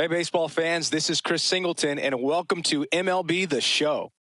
Hey, baseball fans, this is Chris Singleton, and welcome to MLB The Show.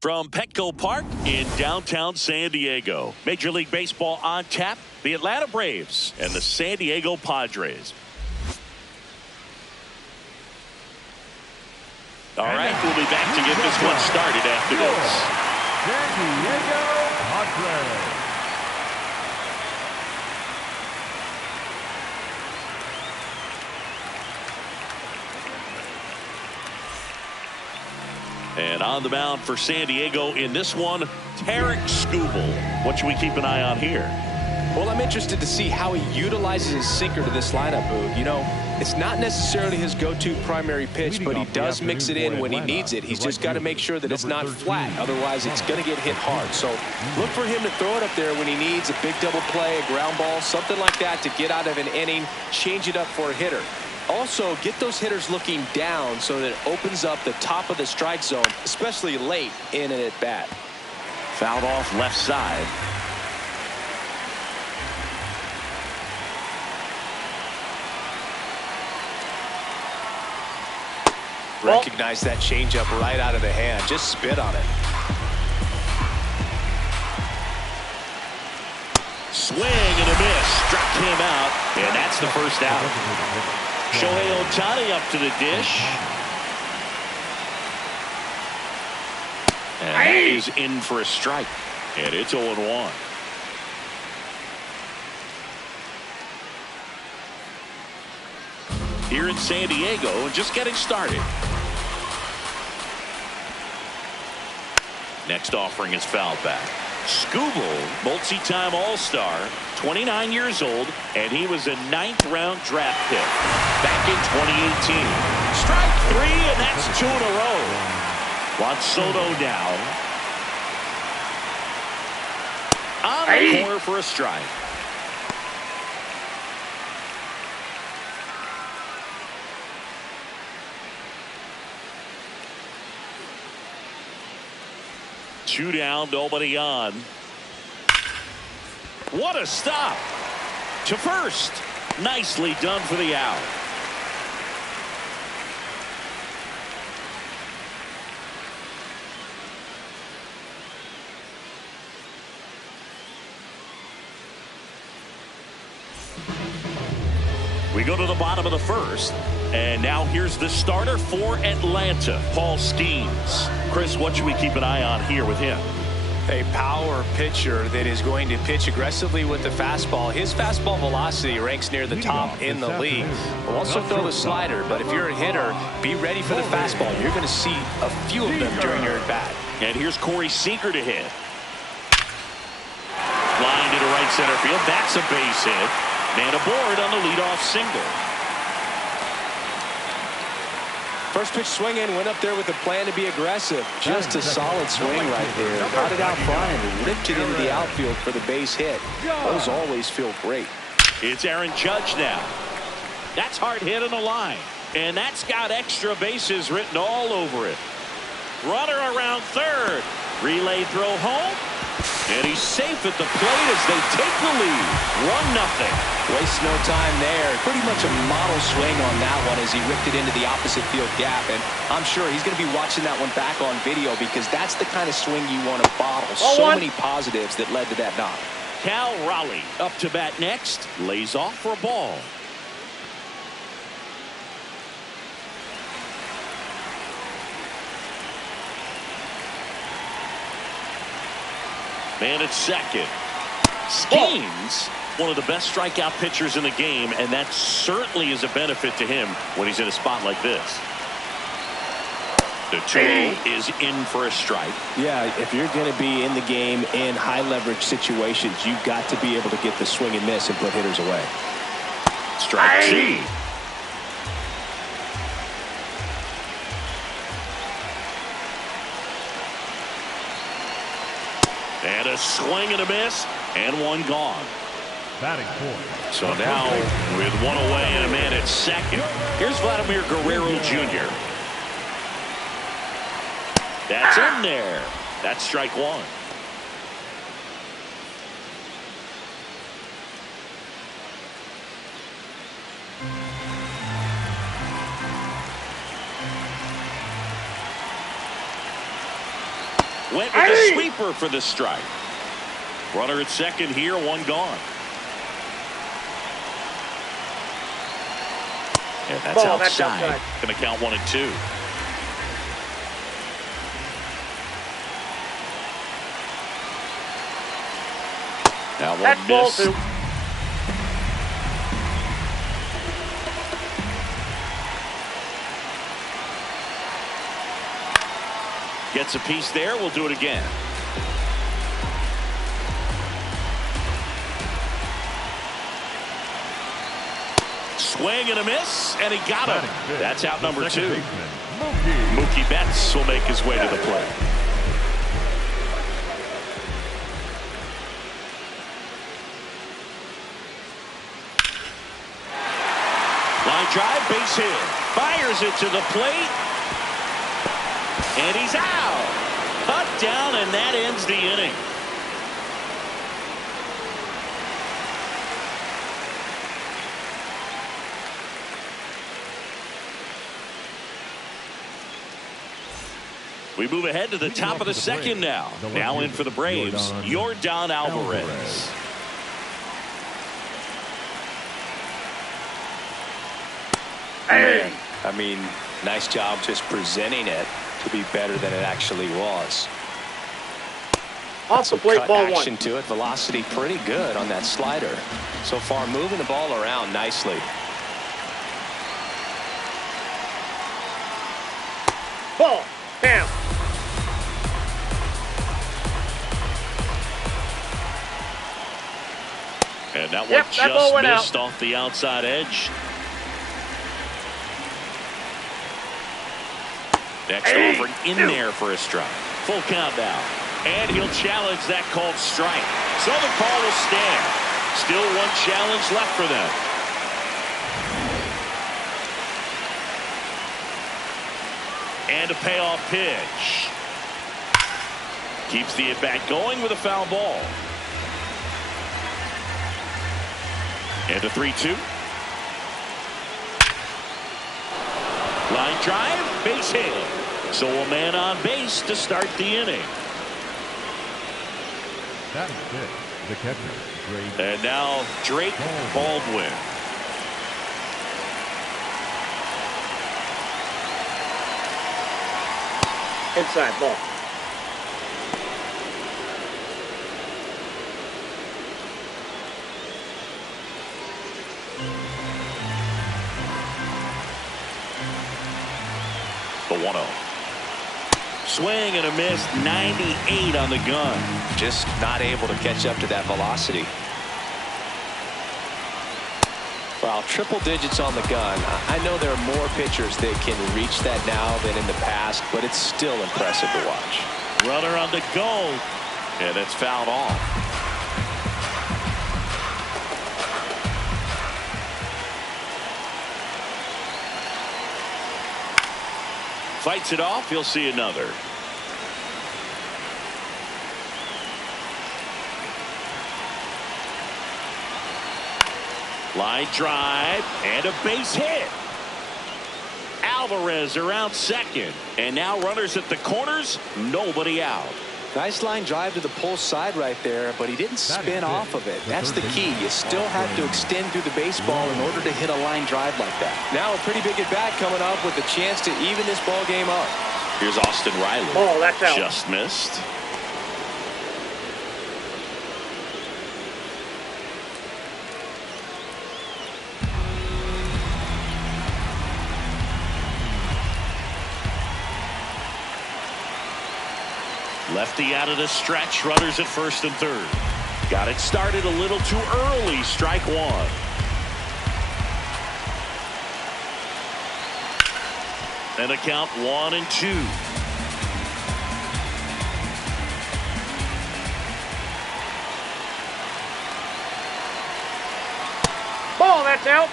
From Petco Park in downtown San Diego. Major League Baseball on tap, the Atlanta Braves and the San Diego Padres. All right, we'll be back to get this one started after this. San Diego Padres. And on the mound for San Diego in this one, Tarik Skubal. What should we keep an eye on here? Well, I'm interested to see how he utilizes his sinker to this lineup, Boog. You know, it's not necessarily his go-to primary pitch, but he does mix it in when he needs it. He's just got to make sure that it's not flat. Otherwise, it's going to get hit hard. So look for him to throw it up there when he needs a big double play, a ground ball, something like that to get out of an inning, change it up for a hitter. Also, get those hitters looking down so that it opens up the top of the strike zone, especially late in an at-bat. Fouled off left side. Recognize that changeup right out of the hand. Just spit on it. Swing and a miss. Struck him out, and that's the first out. Shohei Ohtani up to the dish. And that is in for a strike. And it's 0-1. Here in San Diego, and just getting started. Next offering is fouled back. Skubal, multi-time All-Star, 29 years old, and he was a 9th-round draft pick back in 2018. Strike 3, and that's 2 in a row. Juan Soto now on the corner for a strike. Two down, nobody on. What a stop to first. Nicely done for the out. We go to the bottom of the first, and now here's the starter for Atlanta, Paul Skeens. Chris, what should we keep an eye on here with him? A power pitcher that is going to pitch aggressively with the fastball. His fastball velocity ranks near the top in the league. Will also throw the slider, but if you're a hitter, be ready for the fastball. You're going to see a few of them during your at-bat. And here's Corey Seager to hit. Line into right center field. That's a base hit. Man aboard on the leadoff single. First pitch swinging, went up there with a plan to be aggressive. Just a solid swing right there. Got it out front and ripped it into the outfield for the base hit. Those always feel great. It's Aaron Judge now. That's hard hit on the line. And that's got extra bases written all over it. Runner around third. Relay throw home. And he's safe at the plate as they take the lead. 1-0. Waste no time there. Pretty much a model swing on that one as he ripped it into the opposite field gap. And I'm sure he's going to be watching that one back on video because that's the kind of swing you want to bottle. So many positives that led to that knock. Cal Raleigh up to bat next. Lays off for a ball. Man at second. Skeens, one of the best strikeout pitchers in the game, and that certainly is a benefit to him when he's in a spot like this. The 2 is in for a strike. Yeah, if you're going to be in the game in high leverage situations, you've got to be able to get the swing and miss and put hitters away. Strike 2. And a swing and a miss, and one gone. Batting point. So now, with one away and a man at second, here's Vladimir Guerrero Jr. That's in there. That's strike 1. Went with the sweeper for the strike. Runner at second here, one gone. And that's outside. Going to count 1-2. Now one miss. Gets a piece there. We'll do it again. Swing and a miss, and he got him. That's out number 2. Mookie Betts will make his way to the plate. Line drive, base hit. Fires it to the plate. And he's out. Cut down, and that ends the inning. We move ahead to the top of the second now. Now in for the Braves, Yordan Alvarez. Hey. I mean, nice job just presenting it to be better than it actually was. Off the plate, ball action 1. to it. Velocity pretty good on that slider. So far, moving the ball around nicely. Ball. Bam. And that one just missed off the outside edge. Next offering in there for a strike. Full count now. And he'll challenge that called strike. So the call will stand. Still one challenge left for them. And a payoff pitch. Keeps the at-bat going with a foul ball. And a 3-2. Line drive, base hit. So a man on base to start the inning. That is it. The catcher, Drake. And now Drake Baldwin. Inside ball. The 1-0. Swing and a miss, 98 on the gun. Just not able to catch up to that velocity. Well, triple digits on the gun. I know there are more pitchers that can reach that now than in the past, but it's still impressive to watch. Runner on the go, and it's fouled off. Fights it off. You'll see another. Line drive and a base hit. Alvarez around second, and now runners at the corners. Nobody out. Nice line drive to the pull side right there, but he didn't spin off of it. That's the key. You still have to extend through the baseball in order to hit a line drive like that. Now a pretty big at bat coming up with a chance to even this ball game up. Here's Austin Riley. Oh, that's out. Just missed. Lefty out of the stretch. Runners at first and third. Got it started a little too early. Strike one. And a count 1-2. Ball, that's out.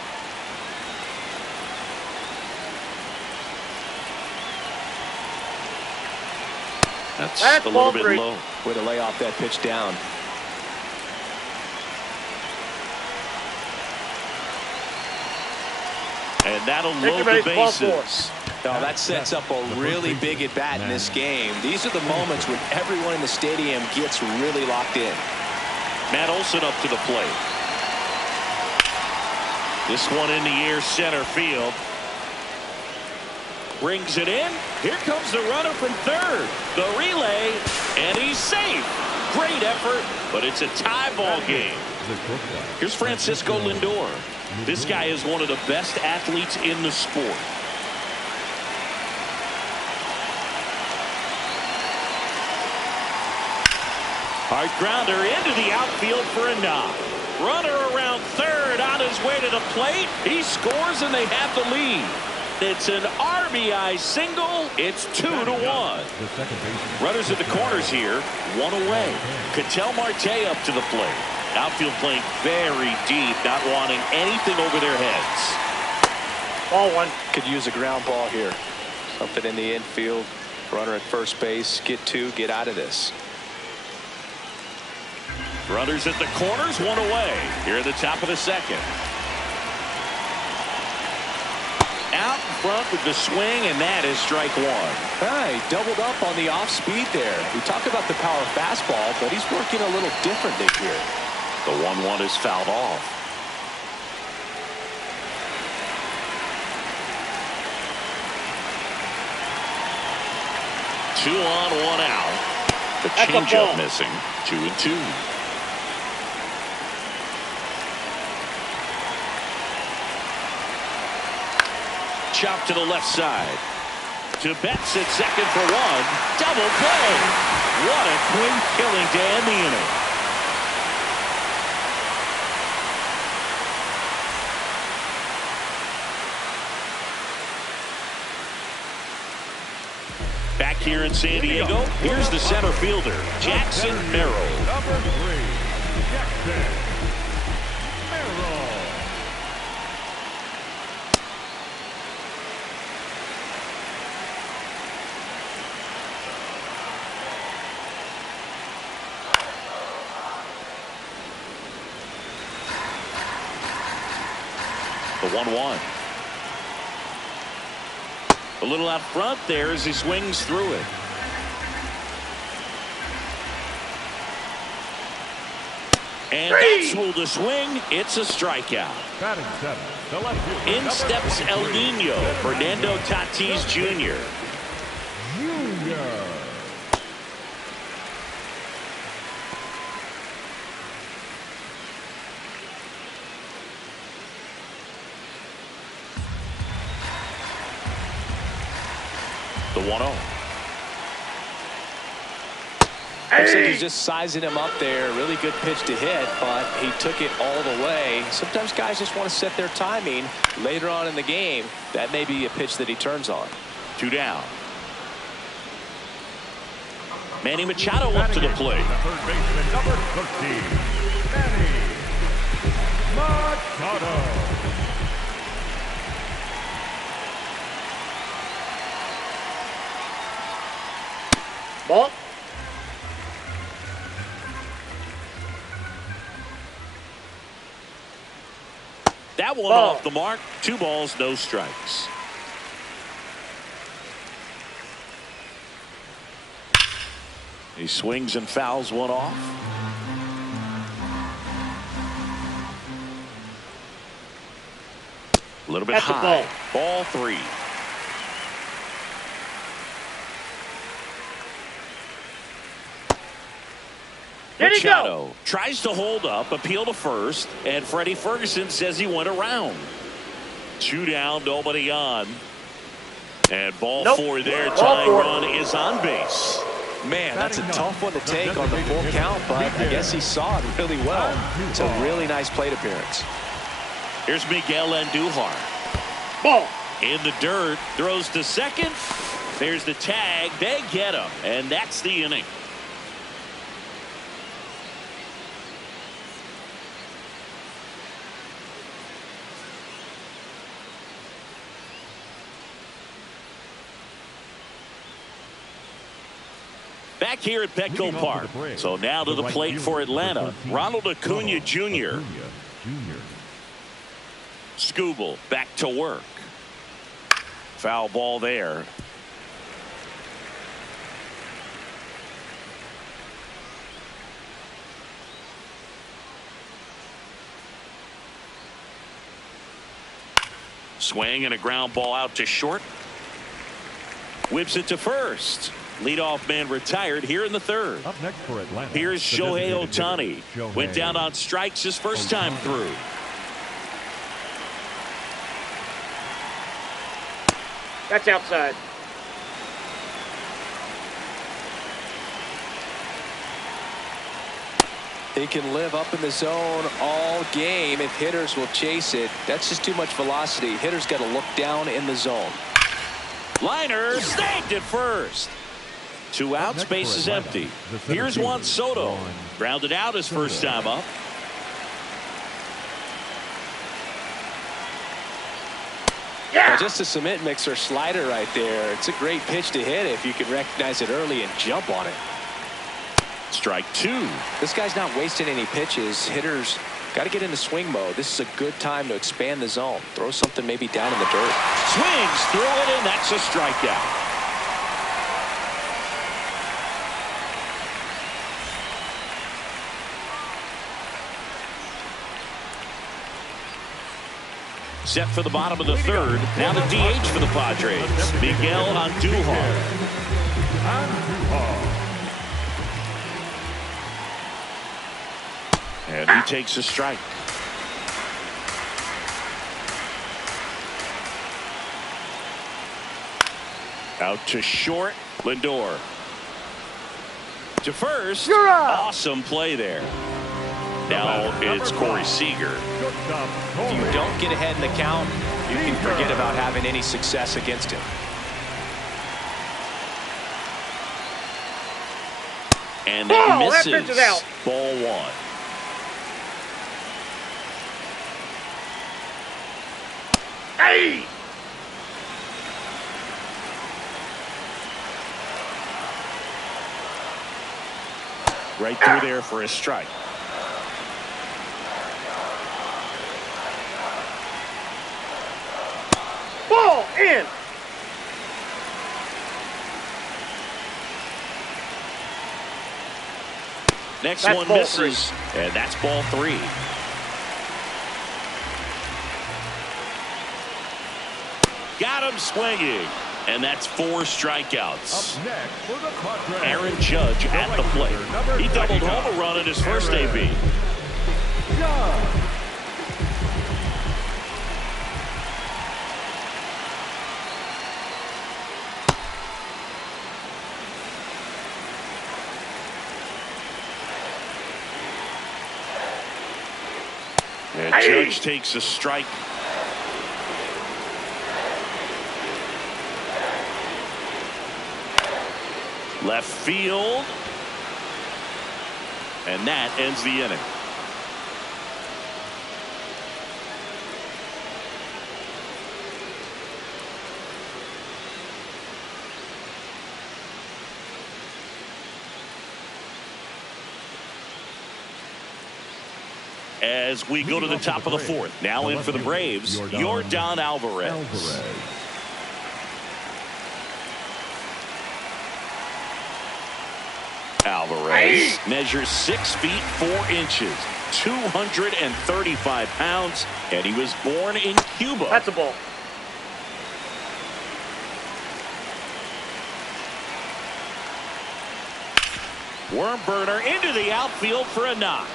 That's a little bit low. Way to lay off that pitch down. And that'll load the bases. Oh, that sets up a really big at bat in this game. These are the moments when everyone in the stadium gets really locked in. Matt Olson up to the plate. This one in the air, center field. Brings it in. Here comes the runner from third. The relay, and he's safe. Great effort, but it's a tie ball game. Here's Francisco Lindor. This guy is one of the best athletes in the sport. Hard grounder into the outfield for a knock. Runner around third on his way to the plate. He scores and they have the lead. It's an RBI single. It's 2-1. Runners at the corners here. One away. Ketel Marte up to the plate. Outfield playing very deep, not wanting anything over their heads. Ball one. Could use a ground ball here. Something in the infield. Runner at first base. Get two. Get out of this. Runners at the corners, one away. Here at the top of the second. Out in front with the swing, and that is strike one. He doubled up on the off speed there. We talk about the power fastball, but he's working a little differently here. The 1-1 is fouled off. Two on, one out. The changeup missing. 2-2. Chop to the left side. To Betts at second for one. Double play. What a quick killing to end the inning. Back here in San Diego, here's the center fielder, Jackson Merrill. Number 3, Jackson Merrill. The 1-1. A little out front there as he swings through it. And that's ruled a swing. It's a strikeout. Batting seven, the left fielder, In steps El Nino, Fernando Tatis Jr. Junior. The 1-0. Looks like he's just sizing him up there. Really good pitch to hit, but he took it all the way. Sometimes guys just want to set their timing later on in the game. That may be a pitch that he turns on. 2 down. Manny Machado up to the plate. The third baseman, number 13, Manny Machado. Ball. That one Ball. off the mark. 2 balls, no strikes. He swings and fouls one off. A little bit That's a high. Ball 3. There you go. Machado tries to hold up, appeal to first, and Freddie Ferguson says he went around. 2 down, nobody on. And ball 4 there. Tying run is on base. Man, that's a tough one to take on the full count, but I guess he saw it really well. It's a really nice plate appearance. Here's Miguel Andujar. Ball. In the dirt, throws to second. There's the tag. They get him, and that's the inning. Back here at Petco Park. So now to the plate for Atlanta, Ronald Acuna Jr. Skubal back to work. foul ball there. Swing and a ground ball out to short. Whips it to first. Leadoff man retired here in the third. Up next for Atlanta. Here's the Shohei designated Ohtani. hitter, Went Shohei down on strikes his first time through. That's outside. He can live up in the zone all game if hitters will chase it. That's just too much velocity. Hitters got to look down in the zone. Liner snagged at first. 2 outs, base is empty. Here's Juan Soto. Grounded out his first time up. Now just a cement mixer slider right there. It's a great pitch to hit if you can recognize it early and jump on it. Strike 2. This guy's not wasting any pitches. Hitters got to get into swing mode. This is a good time to expand the zone. Throw something maybe down in the dirt. Swings through it, and that's a strikeout. Set for the bottom of the third. Now the DH for the Padres, Miguel Andujar. And he takes a strike. Out to short, Lindor. To first. Awesome play there. Now it's Corey Seager. If you don't get ahead in the count, you can forget about having any success against him. And that misses. That pitch is out. Ball 1. Hey! Right through there for a strike. Ball in. Next That's one ball misses, and that's ball 3. Got him swinging, and that's 4 strikeouts. Up next for the Padres, Aaron Judge at the plate. He doubled home a run in his first AB. Judge. And Judge takes a strike. Left field. And that ends the inning. As we go to the top of the 4th. Now in for the Braves, Yordan Alvarez. Alvarez measures 6 feet 4 inches, 235 pounds, and he was born in Cuba. That's a ball. Worm burner into the outfield for a knock.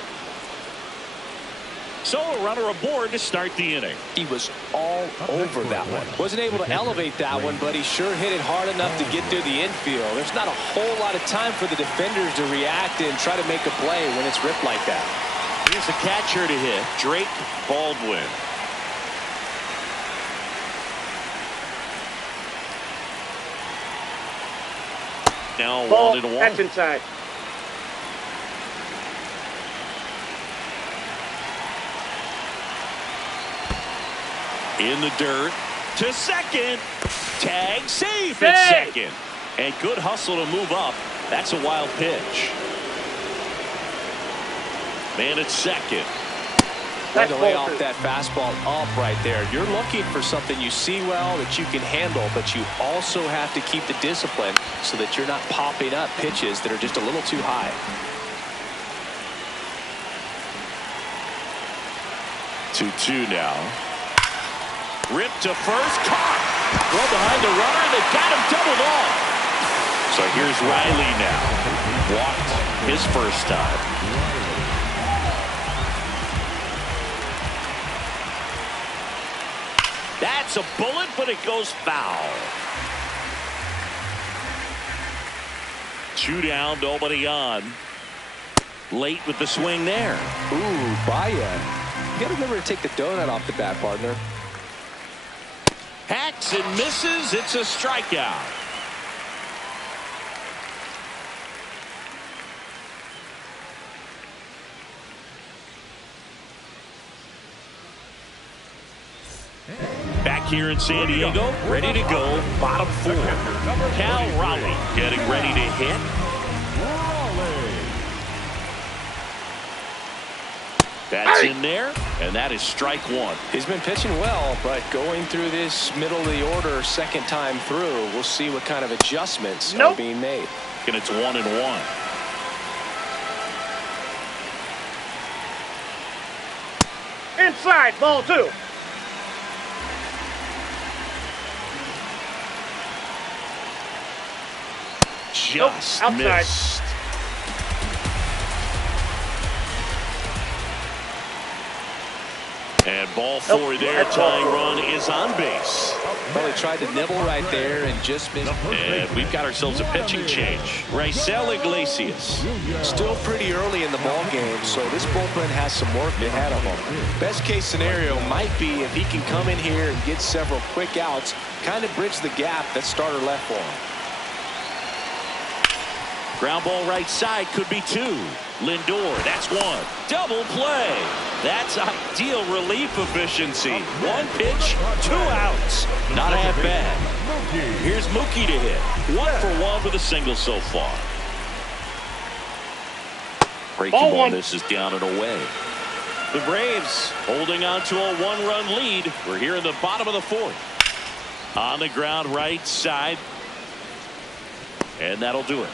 So a runner aboard to start the inning. He was all over that one. Wasn't able to elevate that one, but he sure hit it hard enough to get through the infield. There's not a whole lot of time for the defenders to react and try to make a play when it's ripped like that. Here's a catcher to hit, Drake Baldwin. Now Ball. 1-1. That's inside. In the dirt to second. Tag safe at second. And good hustle to move up. That's a wild pitch. Man at second. Way That's to lay ball off two. that fastball up right there. You're looking for something you see well that you can handle, but you also have to keep the discipline so that you're not popping up pitches that are just a little too high. 2-2 now. Ripped to first, caught. Throw behind the runner, and they've got him doubled off. So here's Riley now. Walked his first time. That's a bullet, but it goes foul. 2 down, nobody on. Late with the swing there. Ooh, Baez. You got to remember to take the donut off the bat, partner. Hacks and misses. It's a strikeout. Back here in San Diego, ready to go. Bottom 4. Cal Raleigh getting ready to hit. That's in there, and that is strike 1. He's been pitching well, but going through this middle of the order second time through, we'll see what kind of adjustments are being made. And it's 1-1. Inside, ball 2. Just outside. missed. And ball 4 there. Tying run is on base. Well, he tried to nibble right there and just missed. And we've got ourselves a pitching change. Raisel Iglesias. Still pretty early in the ball game, so this bullpen has some work ahead of him. Best case scenario might be if he can come in here and get several quick outs, kind of bridge the gap that starter left for him. Ground ball right side could be 2. Lindor, that's 1. Double play. That's ideal relief efficiency. 1 pitch, 2 outs. Not half bad. Here's Mookie to hit. 1 for 1 with a single so far. Breaking ball, this is down and away. The Braves holding on to a 1-run lead. We're here in the bottom of the 4th. On the ground right side. And that'll do it.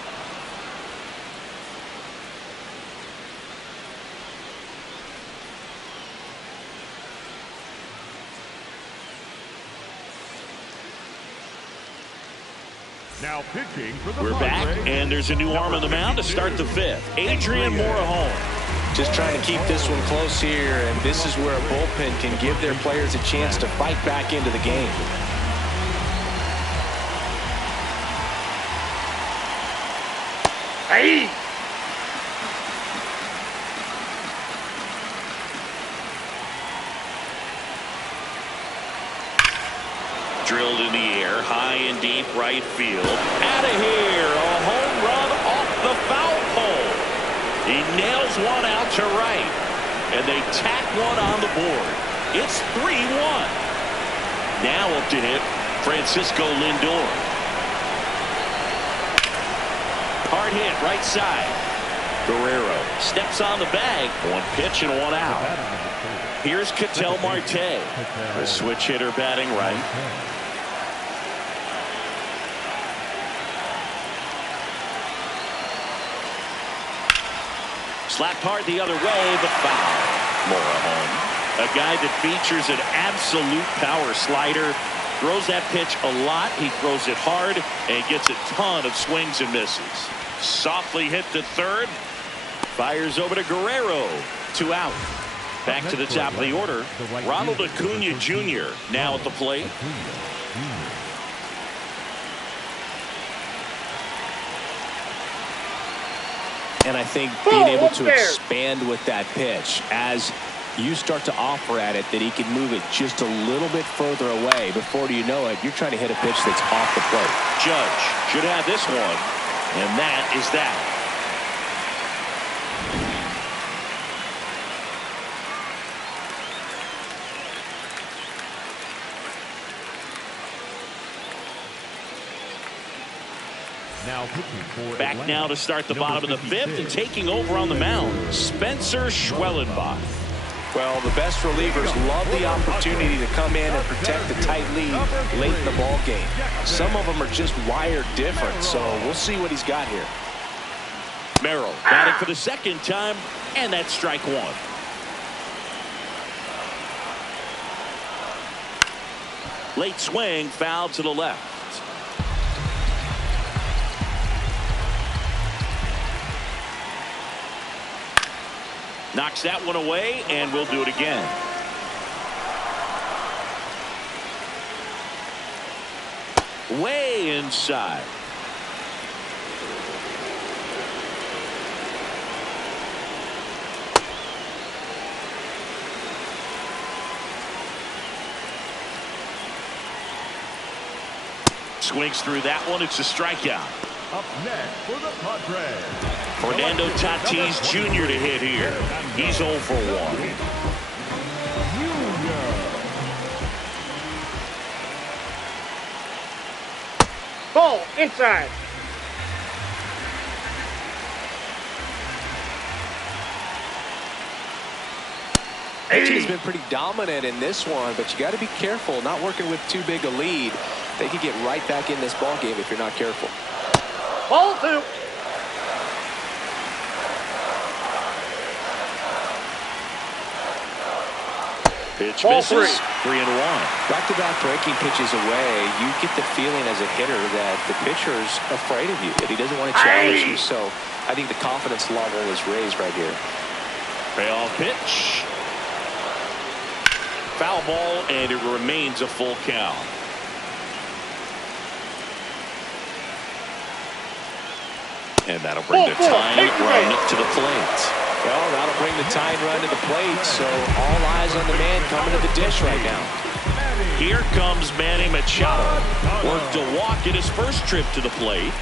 Now pitching for the We're back, Padres, and there's a new arm on the mound to start the 5th. Adrian Morejon. Just trying to keep this one close here, and this is where a bullpen can give their players a chance to fight back into the game. Hey! Drilled in the air, high and deep right field. Out of here, a home run off the foul pole. He nails one out to right, and they tack one on the board. It's 3-1. Now up to hit Francisco Lindor. Hard hit right side. Guerrero steps on the bag. 1 pitch and 1 out. Here's Ketel Marte, a switch hitter batting right. Slapped hard the other way, but foul. Morejon, a guy that features an absolute power slider. Throws that pitch a lot. He throws it hard and gets a ton of swings and misses. Softly hit to third. Fires over to Guerrero. 2 out. Back to the top of the order. Ronald Acuna Jr. now at the plate. And I think being able to expand with that pitch as you start to offer at it that he can move it just a little bit further away. Before you know it, you're trying to hit a pitch that's off the plate. Judge should have this one, and that is that. Back now to start the bottom of the 5th and taking over on the mound, Spencer Schwellenbach. Well, the best relievers love the opportunity to come in and protect the tight lead late in the ball game. Some of them are just wired different, so we'll see what he's got here. Merrill batting for the second time, and that's strike one. Late swing, foul to the left. Knocks that one away, and we'll do it again. Way inside. Swings through that one. It's a strikeout. Up next for the Padres, Fernando Tatis Jr. to hit here. He's 0 for 1. Ball inside. Pitching has been pretty dominant in this one, but you got to be careful, not working with too big a lead. They could get right back in this ball game if you're not careful. Ball 2. Pitch Ball misses. 3. 3-1. Back-to-back breaking pitches away, you get the feeling as a hitter that the pitcher's afraid of you, that he doesn't want to challenge you. So I think the confidence level is raised right here. Payoff pitch. Foul ball, and it remains a full count. And that'll bring the tying run to the plate. Well, that'll bring the tying run to the plate, so all eyes on the man coming to the dish right now. Here comes Manny Machado. Worked a walk in his first trip to the plate.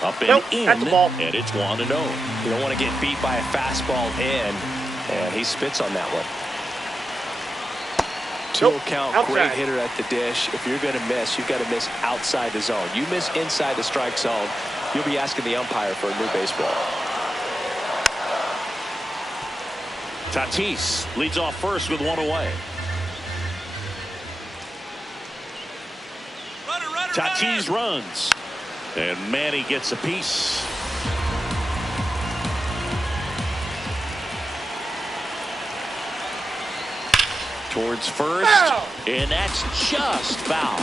Up and in, that's the ball. and it's 1-0. You don't want to get beat by a fastball in, and he spits on that one. Two count, outside. Great hitter at the dish. If you're going to miss, you've got to miss outside the zone. You miss inside the strike zone, you'll be asking the umpire for a new baseball. Tatis leads off first with 1 away. Tatis runs, and Manny gets a piece. Towards first, Foul. and that's just foul.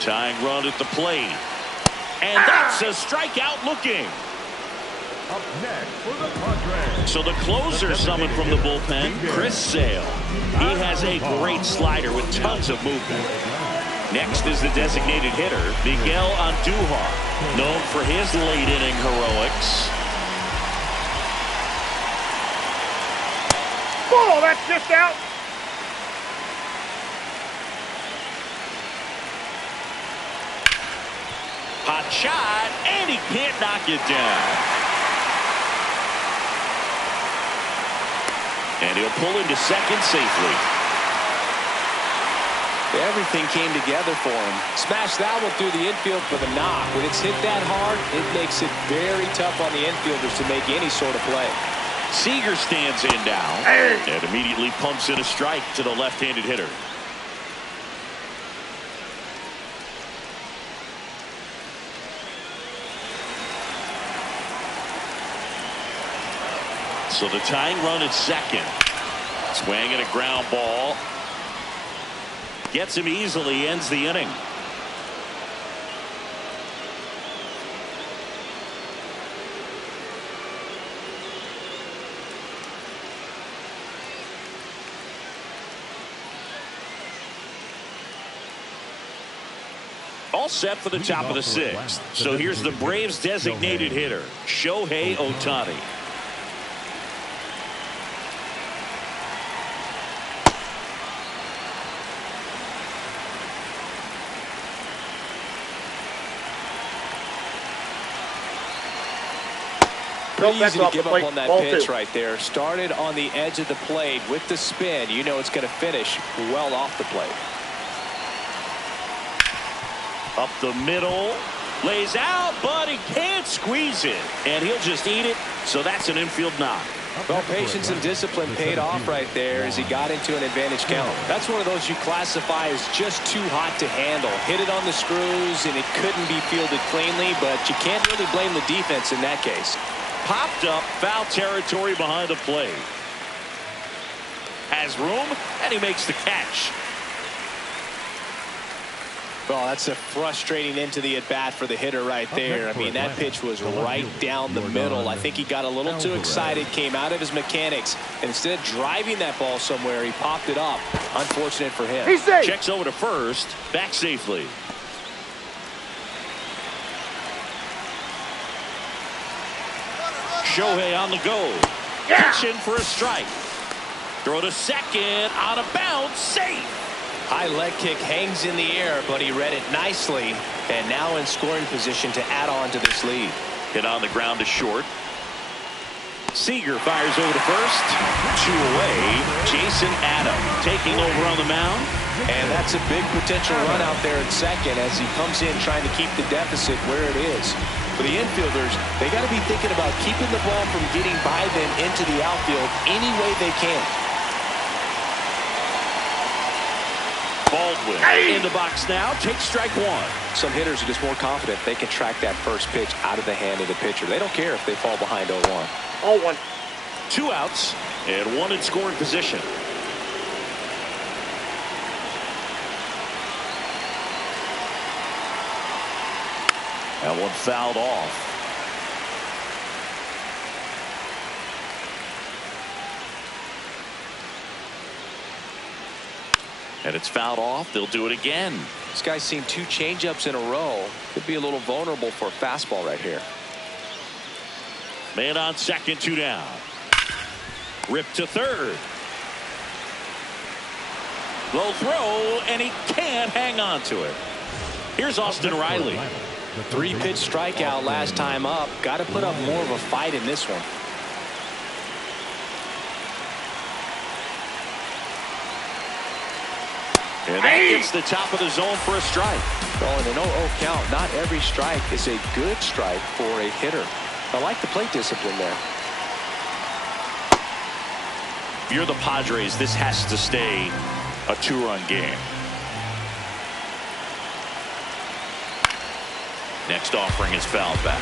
Tying run at the plate, and that's a strikeout looking. up next for the Padres. So the closer summoned from the bullpen, Chris Sale. He has a great slider with tons of movement. Next is the designated hitter, Miguel Andujar, known for his late inning heroics. Ball, that's just out. Hot shot, and he can't knock it down. And he'll pull into second safely. Everything came together for him. Smashed that one through the infield for the knock. When it's hit that hard, it makes it very tough on the infielders to make any sort of play. Seager stands in now and immediately pumps in a strike to the left-handed hitter. So the tying run at second. Swing and a ground ball. Gets him easily, ends the inning. All set for the top of the sixth. So here's the Braves designated hitter, Shohei Ohtani. Pretty easy to give up on that pitch right there. Started on the edge of the plate with the spin. You know it's going to finish well off the plate. Up the middle, Lays out, but he can't squeeze it. And he'll just eat it. So that's an infield knock. Well, patience and discipline paid off right there as he got into an advantage count. That's one of those you classify as just too hot to handle. Hit it on the screws, and it couldn't be fielded cleanly, but you can't really blame the defense in that case. Popped up, foul territory behind the plate. Has room, and he makes the catch. Well, that's a frustrating end to the at-bat for the hitter right there. I mean, that pitch was right down the middle. I think he got a little too excited, came out of his mechanics, and instead of driving that ball somewhere, he popped it up. Unfortunate for him. He's safe. Checks over to first, back safely. Shohei on the go. Pitching for a strike. Throw to second, out of bounds, safe. High leg kick hangs in the air, but he read it nicely, and now in scoring position to add on to this lead. Hit on the ground to short. Seager fires over to first. 2 away. Jason Adam taking over on the mound. And that's a big potential run out there at second as he comes in trying to keep the deficit where it is. For the infielders, they got to be thinking about keeping the ball from getting by them into the outfield any way they can. Baldwin in the box now. Takes strike 1. Some hitters are just more confident they can track that first pitch out of the hand of the pitcher. They don't care if they fall behind 0-1. 0-1. 2 outs and 1 in scoring position. That one fouled off. And it's fouled off. They'll do it again. This guy's seen 2 changeups in a row. Could be a little vulnerable for a fastball right here. Man on second, 2 down. Ripped to third. Low throw, and he can't hang on to it. Here's Austin Riley. 3-pitch strikeout last time up. Got to put up more of a fight in this one. And that gets the top of the zone for a strike. Well, in an 0-0 count, not every strike is a good strike for a hitter. I like the plate discipline there. If you're the Padres, this has to stay a 2-run game. Next offering is fouled back.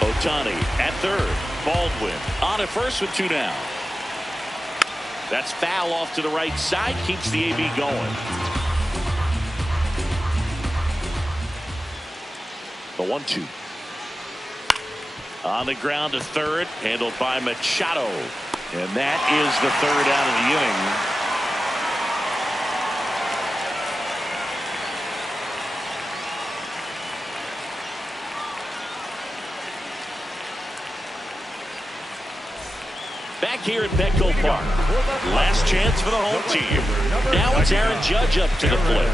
Ohtani at third. Baldwin on at first with 2 down. That's foul off to the right side. Keeps the AB going. The 1-2. On the ground to third. Handled by Machado. And that is the 3rd out of the inning. Back here at Petco Park. Last chance for the home team. Now it's Aaron Judge up to the plate.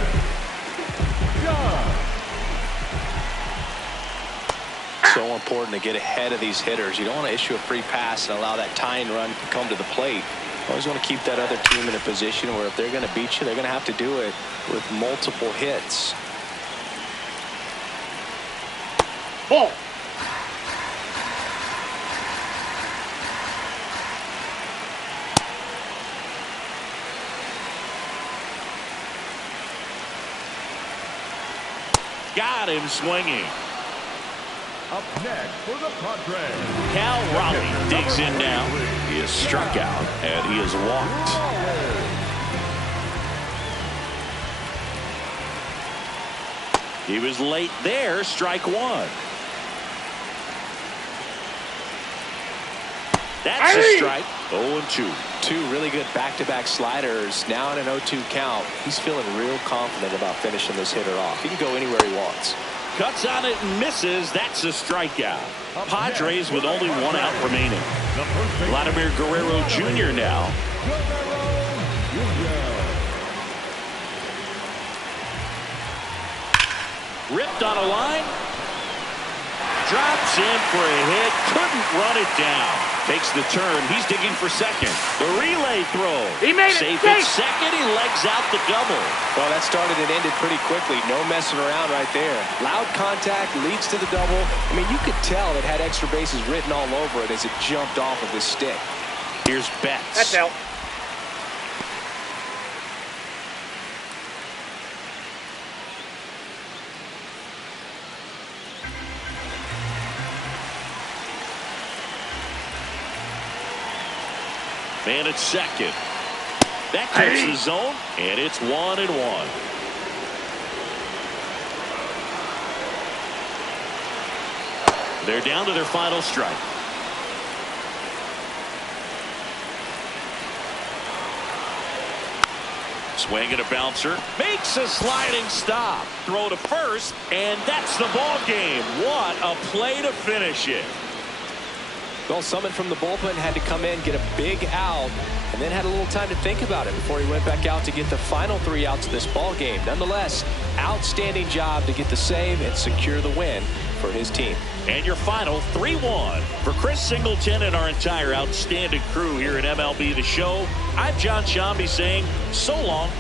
So important to get ahead of these hitters. You don't want to issue a free pass and allow that tying run to come to the plate. You always want to keep that other team in a position where if they're going to beat you, they're going to have to do it with multiple hits. Ball. Got him swinging. Up next for the Padres, Cal Raleigh digs in now. He is struck out and he is walked. He was late there. Strike 1. That's a strike. 0-2. 2 really good back-to-back sliders. Now in an 0-2 count. He's feeling real confident about finishing this hitter off. He can go anywhere he wants. Cuts on it and misses. That's a strikeout. Padres with only 1 out remaining. Vladimir Guerrero Jr. now. Ripped on a line. Drops in for a hit. Couldn't run it down. Takes the turn. He's digging for second. The relay throw. He made it. Safe at second. He legs out the double. Well, that started and ended pretty quickly. No messing around right there. Loud contact leads to the double. I mean, you could tell it had extra bases written all over it as it jumped off of his stick. Here's Betts. That's out. Man at second. That takes the zone, and it's 1-1. They're down to their final strike. Swing and a bouncer. Makes a sliding stop. Throw to first, and that's the ball game. What a play to finish it. Well, someone from the bullpen had to come in, get a big out, and then had a little time to think about it before he went back out to get the final 3 outs of this ball game. Nonetheless, outstanding job to get the save and secure the win for his team. And your final 3-1 for Chris Singleton and our entire outstanding crew here at MLB The Show. I'm John Shambi saying so long.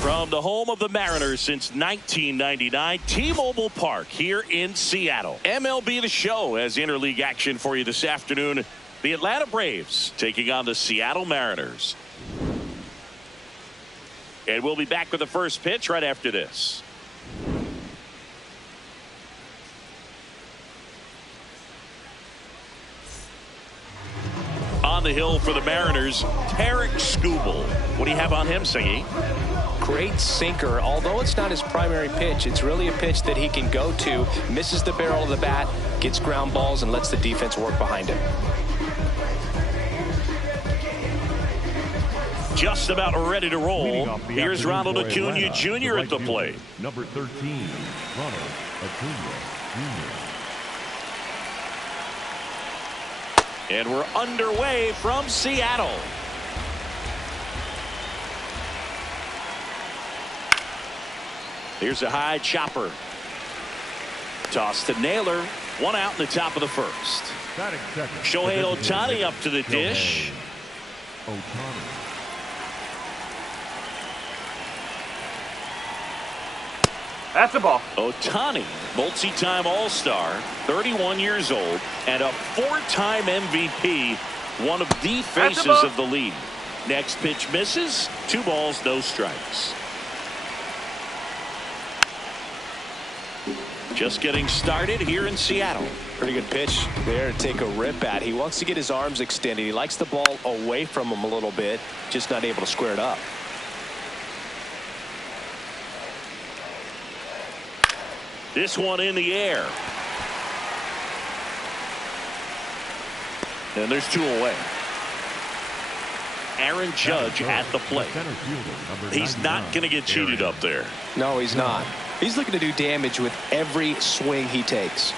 From the home of the Mariners since 1999, T-Mobile Park here in Seattle. MLB The Show has interleague action for you this afternoon. The Atlanta Braves taking on the Seattle Mariners. And we'll be back with the first pitch right after this. On the hill for the Mariners, Tarik Skubal. What do you have on him, Singy? Great sinker. Although it's not his primary pitch, it's really a pitch that he can go to, misses the barrel of the bat, gets ground balls, and lets the defense work behind him. Just about ready to roll. Here's Ronald Acuna Jr. at the plate. Number 13, Ronald Acuna Jr. And we're underway from Seattle. Here's a high chopper. Toss to Naylor. One out in the top of the first. Shohei Ohtani up to the dish. That's a ball. Ohtani, multi-time All-Star, 31 years old, and a four-time MVP, one of the faces of the league. Next pitch misses. 2 balls, no strikes. Just getting started here in Seattle. Pretty good pitch there to take a rip at. He wants to get his arms extended. He likes the ball away from him a little bit, just not able to square it up. This one in the air. And there's 2 away. Aaron Judge at the plate. He's not going to get cheated up there. No, he's not. He's looking to do damage with every swing he takes.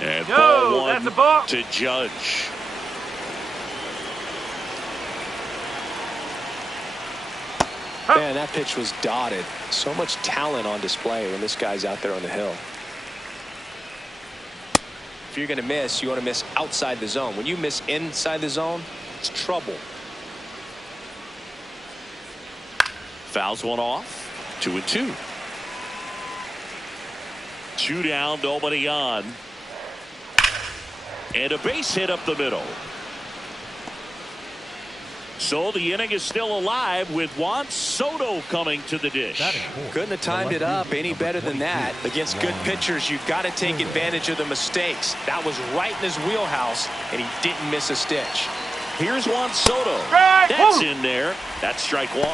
And ball 1 to Judge. Man, that pitch was dotted. So much talent on display when this guy's out there on the hill. If you're going to miss, you want to miss outside the zone. When you miss inside the zone, it's trouble. Fouls one off. 2-2. 2 down, nobody on. And a base hit up the middle. So the inning is still alive with Juan Soto coming to the dish. Couldn't have timed it up any better than that. Against good pitchers, you've got to take advantage of the mistakes. That was right in his wheelhouse, and he didn't miss a stitch. Here's Juan Soto. That's in there. That's strike 1.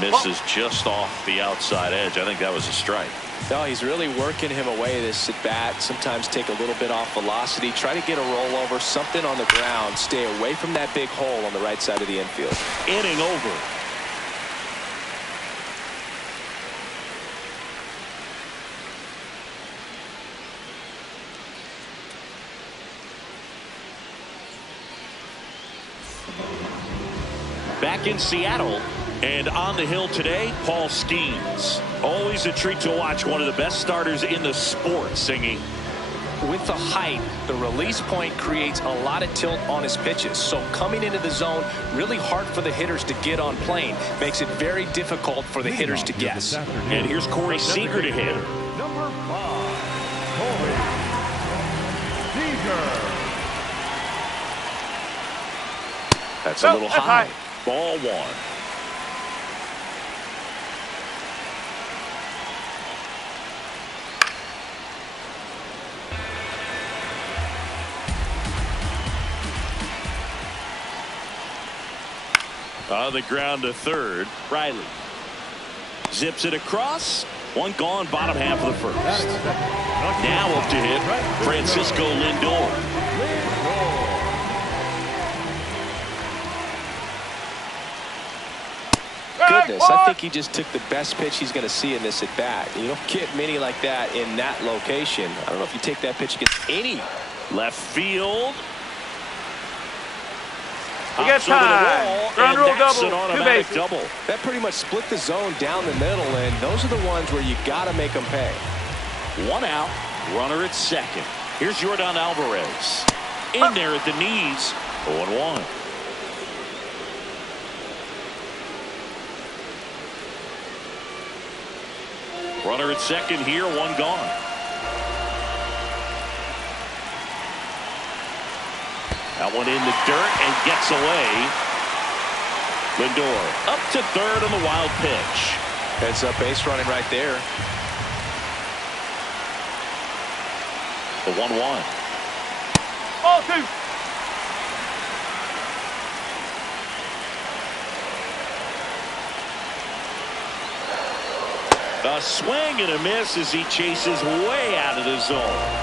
Misses just off the outside edge. I think that was a strike. No, he's really working him away, this at bat. Sometimes take a little bit off velocity. Try to get a rollover, something on the ground. Stay away from that big hole on the right side of the infield. Inning over. Back in Seattle. And on the hill today, Paul Skeens. Always a treat to watch one of the best starters in the sport singing. With the height, the release point creates a lot of tilt on his pitches. So coming into the zone, really hard for the hitters to get on plane. Makes it very difficult for the hitters to guess. And here's Corey Seager to hit. Number 5, Corey Seager. That's a little high. Ball one. On the ground to third. Riley zips it across. One gone, bottom half of the first. Now up to hit Francisco Lindor. Goodness, I think he just took the best pitch he's going to see in this at bat. You don't get many like that in that location. I don't know if you take that pitch against any. Left field. We got time. Ground rule double. Two bases. Double. That pretty much split the zone down the middle, and those are the ones where you got to make them pay. One out. Runner at second. Here's Yordan Alvarez. In there at the knees. 0-1. Runner at second here. One gone. That one in the dirt and gets away. Lindor up to third on the wild pitch. Heads up base running right there. The 1-1. Ball two. A swing and a miss as he chases way out of the zone.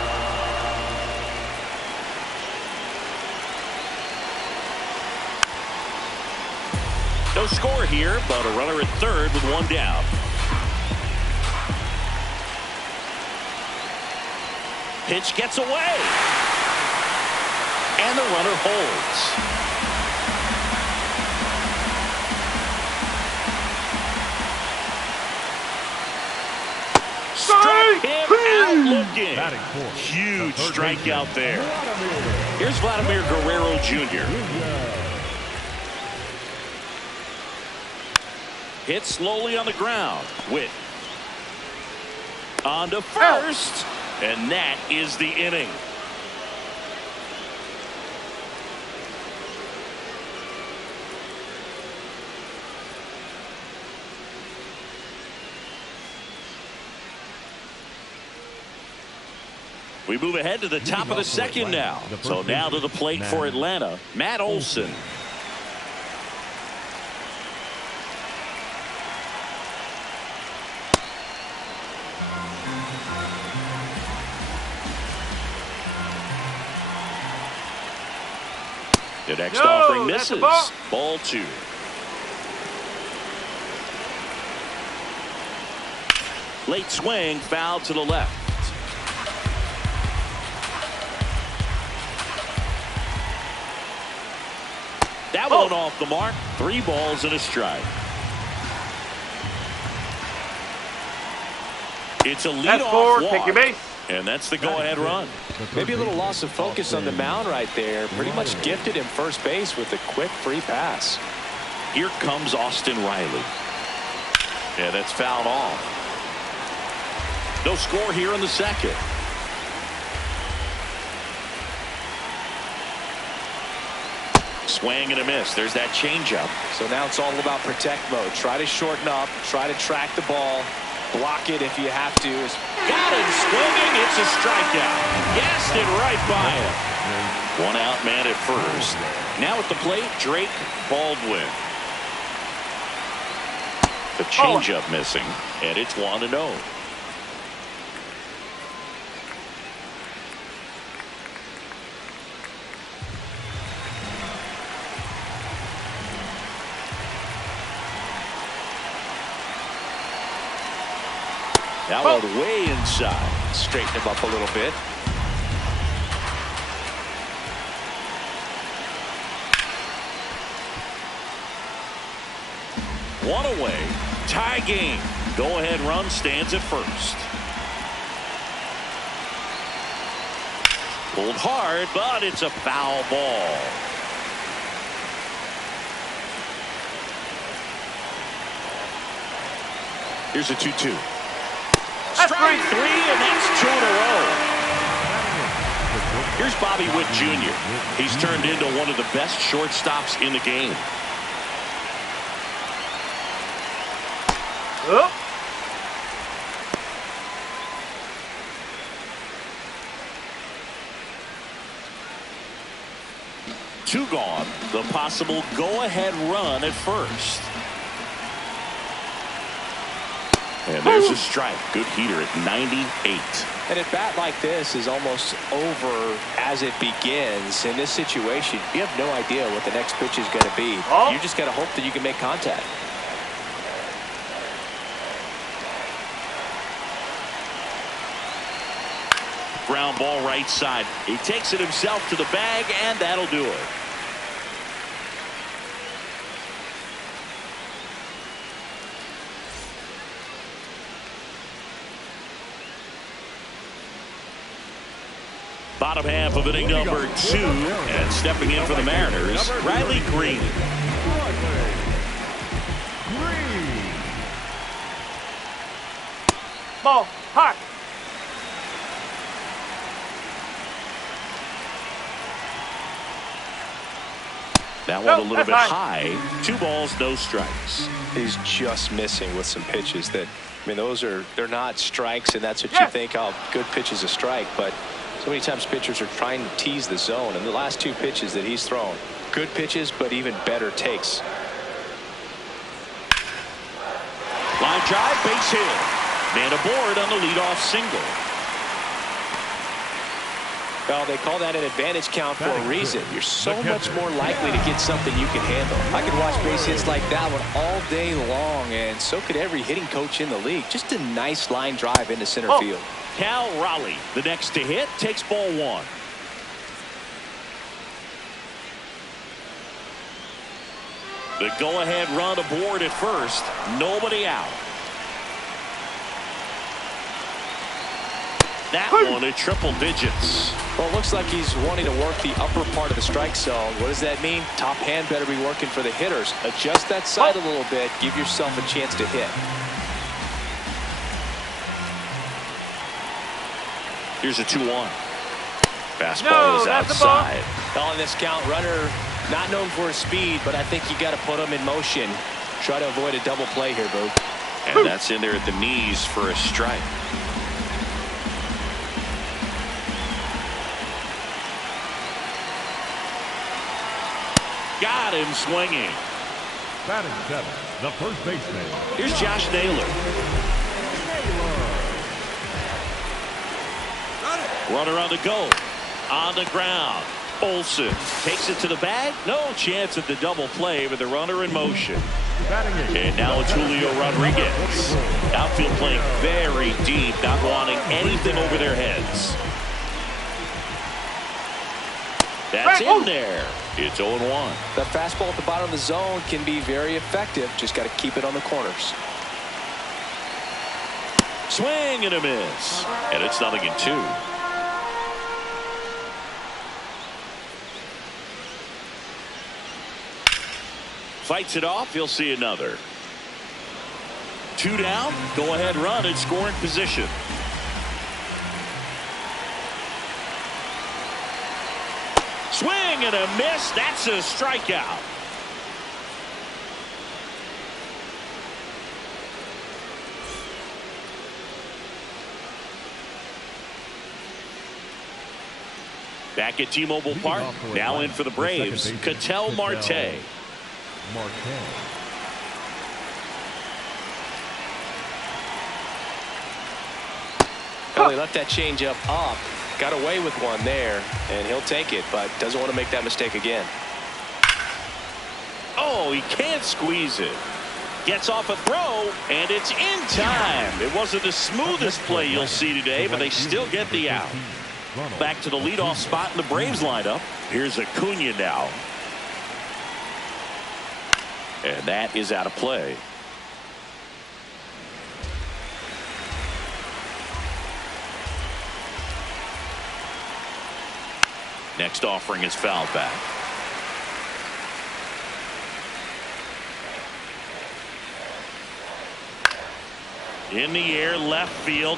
No score here, but a runner at third with one down. Pitch gets away. And the runner holds. Struck him out looking. Huge strikeout there. Here's Vladimir Guerrero Jr. Hit slowly on the ground. Witt on to first. And that is the inning. We move ahead to the top of the second now. So now to the plate for Atlanta, Matt Olson. The next offering misses. Ball two. Late swing, foul to the left. That one off the mark. 3 balls and a strike. It's a leadoff walk. Take your base. And that's the go-ahead run. Maybe a little loss of focus on the mound right there. Pretty much gifted him first base with a quick free pass. Here comes Austin Riley. Yeah, that's fouled off. No score here in the second. Swing and a miss. There's that changeup. So now it's all about protect mode. Try to shorten up. Try to track the ball. Block it if you have to. Got him swinging. It's a strikeout. Gassed it right by him. One out man at first. Now at the plate, Drake Baldwin. The changeup missing, and it's 1-0. That one way inside. Straighten him up a little bit. One away. Tie game. Go-ahead run stands at first. Pulled hard, but it's a foul ball. Here's a 2-2. Strike three, and that's 2 in a row. Here's Bobby Witt Jr. He's turned into one of the best shortstops in the game. Oh. Two gone. The possible go-ahead run at first. And there's a strike. Good heater at 98. And a bat like this is almost over as it begins. In this situation, you have no idea what the next pitch is going to be. Oh. You just got to hope that you can make contact. Ground ball right side. He takes it himself to the bag, and that'll do it. Bottom half of inning number 2, and stepping in for the Mariners, Riley Green. Ball. Hot. That one a little bit high. 2 balls, no strikes. He's just missing with some pitches that, I mean, they're not strikes, and that's what you think, oh, good pitch is a strike, but so many times pitchers are trying to tease the zone, and the last 2 pitches that he's thrown, good pitches, but even better takes. Line drive, base hit. Man aboard on the leadoff single. Well, they call that an advantage count for a reason. You're so much more likely to get something you can handle. I could watch base hits like that one all day long, and so could every hitting coach in the league. Just a nice line drive into center field. Cal Raleigh, the next to hit, takes ball 1. The go-ahead run aboard at first. Nobody out. That one at triple digits. Well, it looks like he's wanting to work the upper part of the strike zone. What does that mean? Top hand better be working for the hitters. Adjust that side a little bit. Give yourself a chance to hit. Here's a 2-1. Fastball is outside. On this count, runner not known for his speed, but I think you got to put him in motion. Try to avoid a double play here, Boog. And that's in there at the knees for a strike. Got him swinging. Batting 7, the first baseman. Here's Josh Naylor. Runner on the go. On the ground. Olsen takes it to the bag. No chance at the double play with the runner in motion. And now it's Julio Rodriguez. Outfield playing very deep, not wanting anything over their heads. That's in there. It's 0-1. That fastball at the bottom of the zone can be very effective. Just got to keep it on the corners. Swing and a miss. And it's 0-2. Fights it off. He'll see another. 2 down. Go ahead run in scoring position. Swing and a miss. That's a strikeout. Back at T-Mobile Park. Now in for the Braves, Ketel Marte. Well, he left that changeup up, got away with one there, and he'll take it, but doesn't want to make that mistake again. Oh, he can't squeeze it. Gets off a throw, and it's in time. It wasn't the smoothest play you'll see today, but they still get the out. Back to the leadoff spot in the Braves lineup. Here's Acuna now. And that is out of play. Next offering is fouled back. In the air, left field.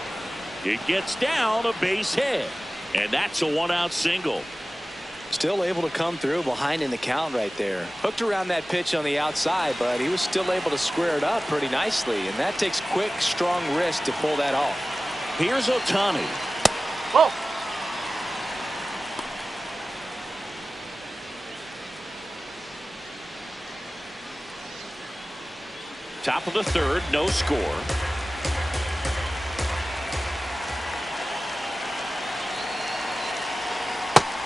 It gets down, a base hit. And that's a one-out single. Still able to come through behind in the count right there. Hooked around that pitch on the outside, but he was still able to square it up pretty nicely. And that takes quick, strong wrist to pull that off. Here's Ohtani. Whoa. Top of the third, no score.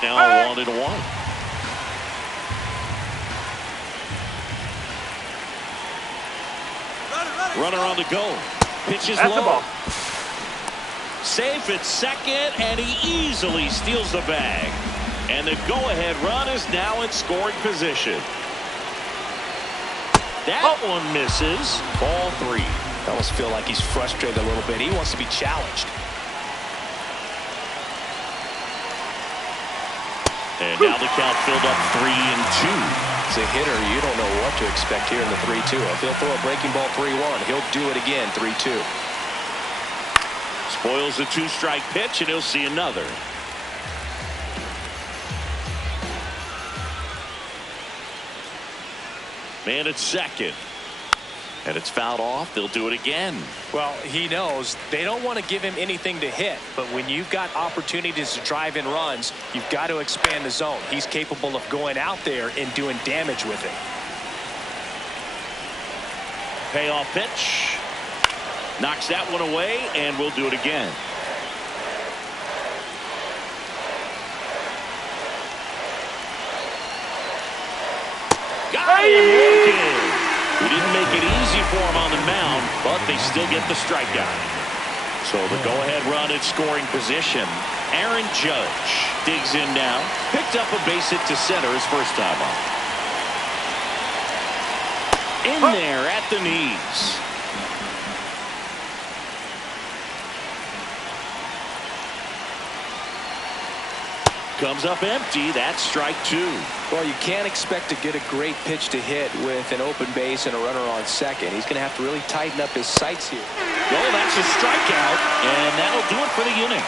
Now 1-1. Runner on the go. Pitch is That's the low. ball. Safe at second, and he easily steals the bag. And the go-ahead run is now in scoring position. That one misses. Ball 3. I almost feel like he's frustrated a little bit. He wants to be challenged. And now the count filled up 3-2. As a hitter, you don't know what to expect here in the 3-2. If he'll throw a breaking ball 3-1, he'll do it again 3-2. Spoils a 2-strike pitch, and he'll see another. Man at second. And it's fouled off. They'll do it again. Well, he knows they don't want to give him anything to hit, but when you've got opportunities to drive in runs, you've got to expand the zone. He's capable of going out there and doing damage with it. Payoff pitch. Knocks that one away, and we'll do it again. Got him looking. We didn't make it easy for him on the mound, but they still get the strikeout. So the go-ahead run in scoring position. Aaron Judge digs in now. Picked up a base hit to center his first time up. In there at the knees. Comes up empty. That's strike 2. Well, you can't expect to get a great pitch to hit with an open base and a runner on second. He's going to have to really tighten up his sights here. Well, that's a strikeout, and that'll do it for the inning.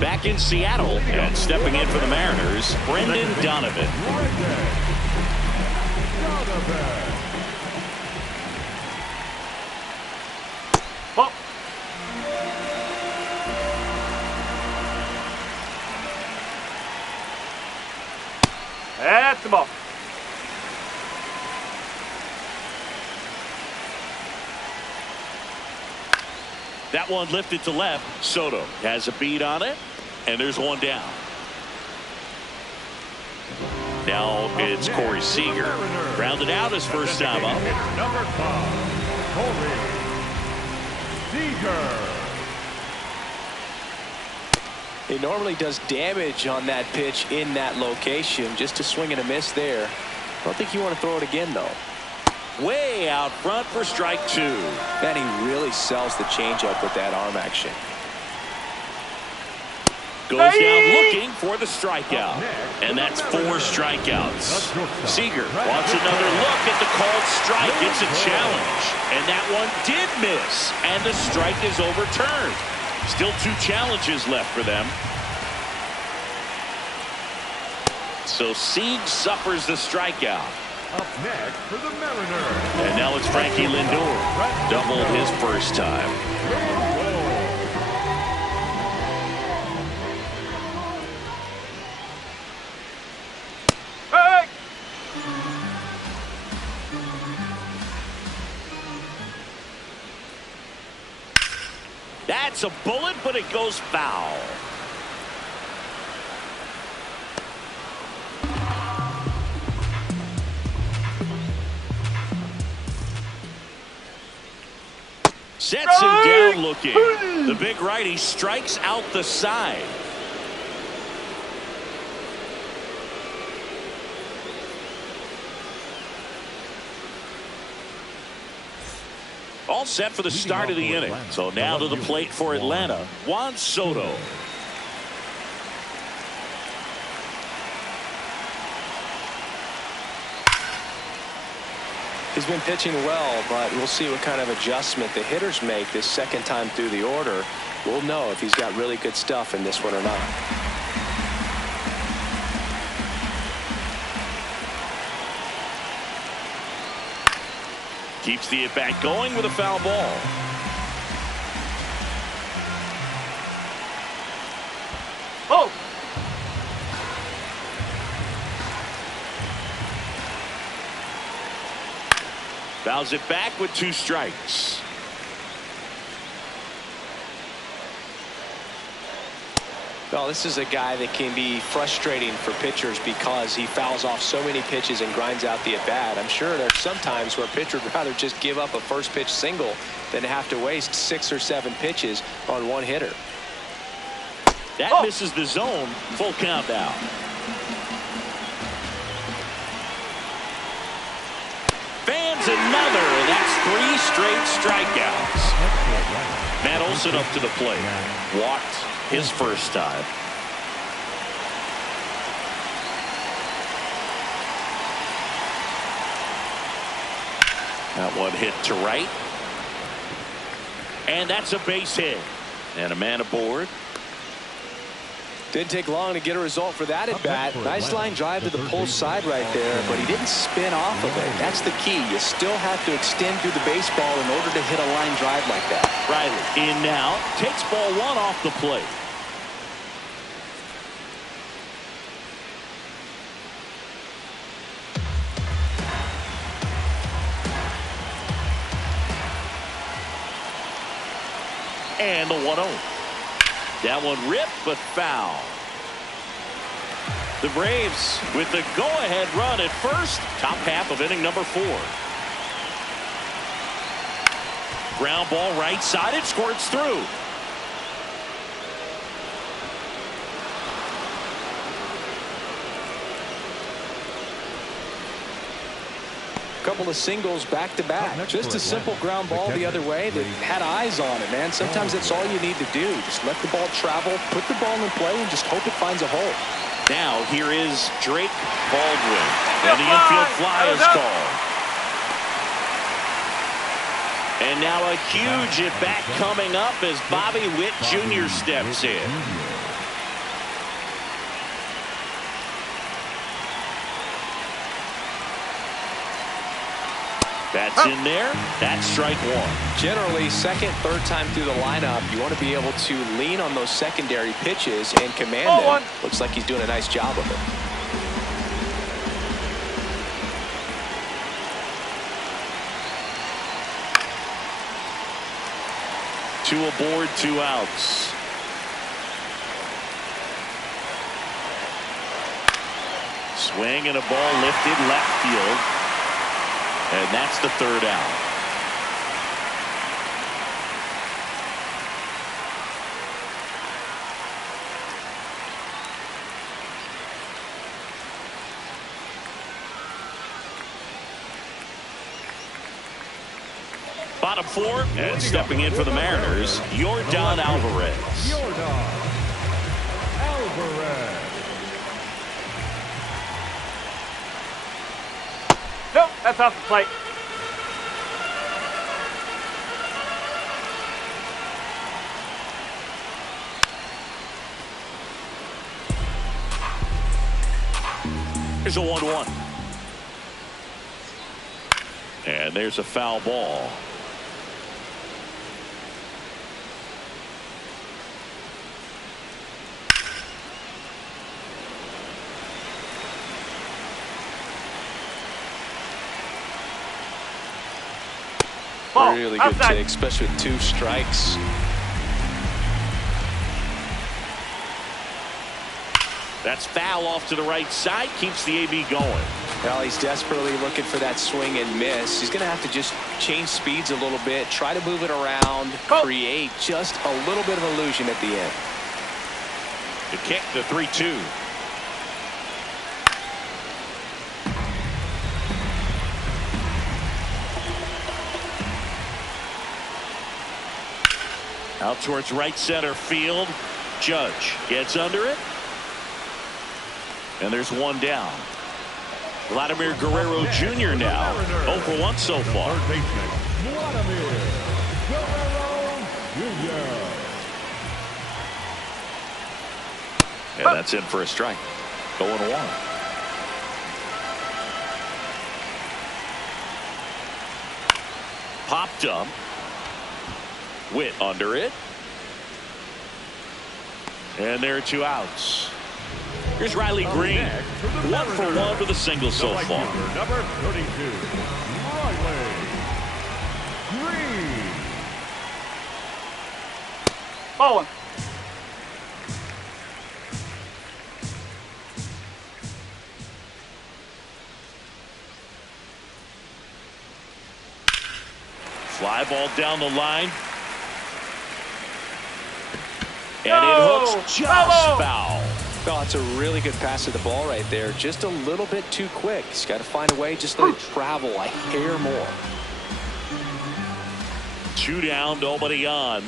Back in Seattle, and stepping in for the Mariners, Brendan Donovan. Ball. That's the ball. That one lifted to left. Soto has a beat on it, and there's one down. Now it's Corey Seager. Rounded out his first time up. Number 5, Corey Seager. He normally does damage on that pitch in that location. Just a swing and a miss there. I don't think you want to throw it again, though. Way out front for strike 2. And he really sells the changeup with that arm action. Goes down looking for the strikeout. And that's 4 strikeouts. Seager wants another look at the called strike. It's a challenge. And that one did miss. And the strike is overturned. Still 2 challenges left for them. So Sieg suffers the strikeout. Up next for the Mariners. And now it's Frankie Lindor. Doubled his first time. That's a bullet, but it goes foul. Sets him down looking. The big righty strikes out the side. All set for the start of the inning. So now to the plate for Atlanta, Juan Soto. He's been pitching well, but we'll see what kind of adjustment the hitters make this second time through the order. We'll know if he's got really good stuff in this one or not. Keeps the at-bat going with a foul ball. Oh! Fouls it back with 2 strikes. Well, this is a guy that can be frustrating for pitchers because he fouls off so many pitches and grinds out the at-bat. I'm sure there's some times where a pitcher would rather just give up a first pitch single than have to waste 6 or 7 pitches on one hitter. That misses the zone. Full count now. Fans another, and that's 3 straight strikeouts. Matt Olson up to the plate. Walked his first time. That one hit to right. And that's a base hit. And a man aboard. Didn't take long to get a result for that at bat. Nice line drive to the pull side right there, but he didn't spin off of it. That's the key. You still have to extend through the baseball in order to hit a line drive like that. Riley in now, takes ball 1 off the plate. And the 1-0. That one ripped, but foul. The Braves with the go-ahead run at first. Top half of inning number 4. Ground ball right side. It squirts through. Couple of singles back to back. Just a simple ground ball the other way that had eyes on it, man. Sometimes that's all you need to do. Just let the ball travel, put the ball in play, and just hope it finds a hole. Now here is Drake Baldwin, and the infield fly is called. And now a huge at bat coming up as Bobby Witt Jr. steps in. That's in there. That's strike 1. Generally, second, third time through the lineup, you want to be able to lean on those secondary pitches and command them. Looks like he's doing a nice job of it. 2 aboard, 2 outs. Swing and a ball lifted left field. And that's the 3rd out. Bottom 4, and stepping in for the Mariners, Yordan Alvarez. Yordan Alvarez. Nope, that's off the plate. Here's a 1-1. And there's a foul ball. Really good take, especially with 2 strikes. That's foul off to the right side. Keeps the AB going. Well, he's desperately looking for that swing and miss. He's going to have to just change speeds a little bit, try to move it around, create just a little bit of illusion at the end. The kick, the 3-2. Out towards right center field. Judge gets under it. And there's one down. Vladimir Guerrero Jr. now 0 for 1 so far. Third baseman, Vladimir Guerrero Jr. And that's in for a strike. 0-1. Popped up. Witt under it. And there are 2 outs. Here's Riley Green. 1 for 1 with a single so far. Number 32, Riley Green. Ball 1. Fly ball down the line. And it hooks just foul. Oh, it's a really good pass to the ball right there. Just a little bit too quick. He's got to find a way, just let it travel a hair more. 2 down, nobody on.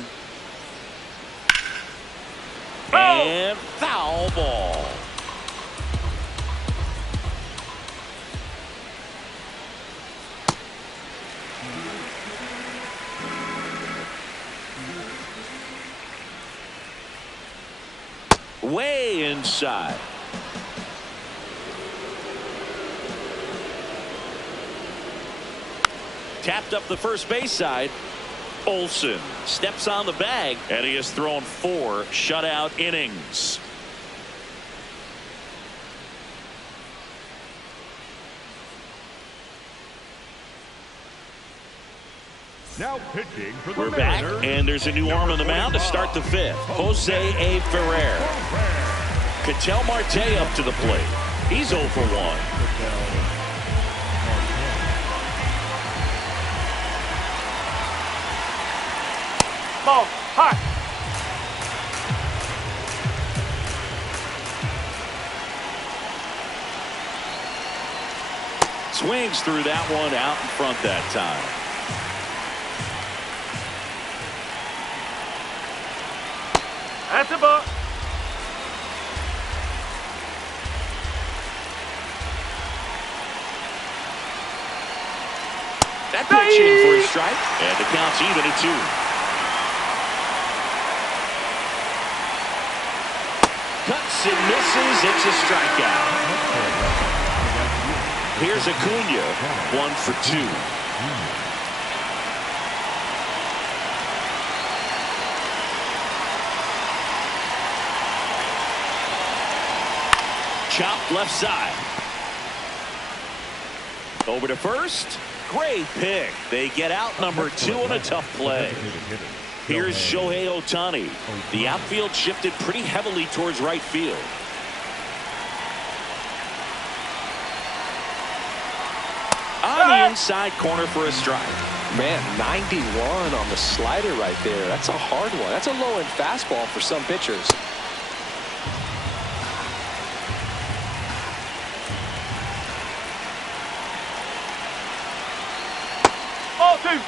And foul ball. Way inside. Tapped up the first base side. Olson steps on the bag, and he has thrown 4 shutout innings. Now pitching for the We're back, Mariners, and there's a new arm on the mound to start the 5th. Jose A. Ferrer. Ketel Marte up to the plate. He's 0 for 1. Ball. Hot. Swings through that one out in front that time. That's a ball. That pitch in for a strike. And the count's even at 2. Cuts and misses. It's a strikeout. Here's Acuna. 1 for 2. Chopped left side. Over to first. Great pick. They get out number 2 on a tough play. Here's Shohei Ohtani. The outfield shifted pretty heavily towards right field. On the inside corner for a strike. Man, 91 on the slider right there. That's a hard one. That's a low-end fastball for some pitchers. Ball 2.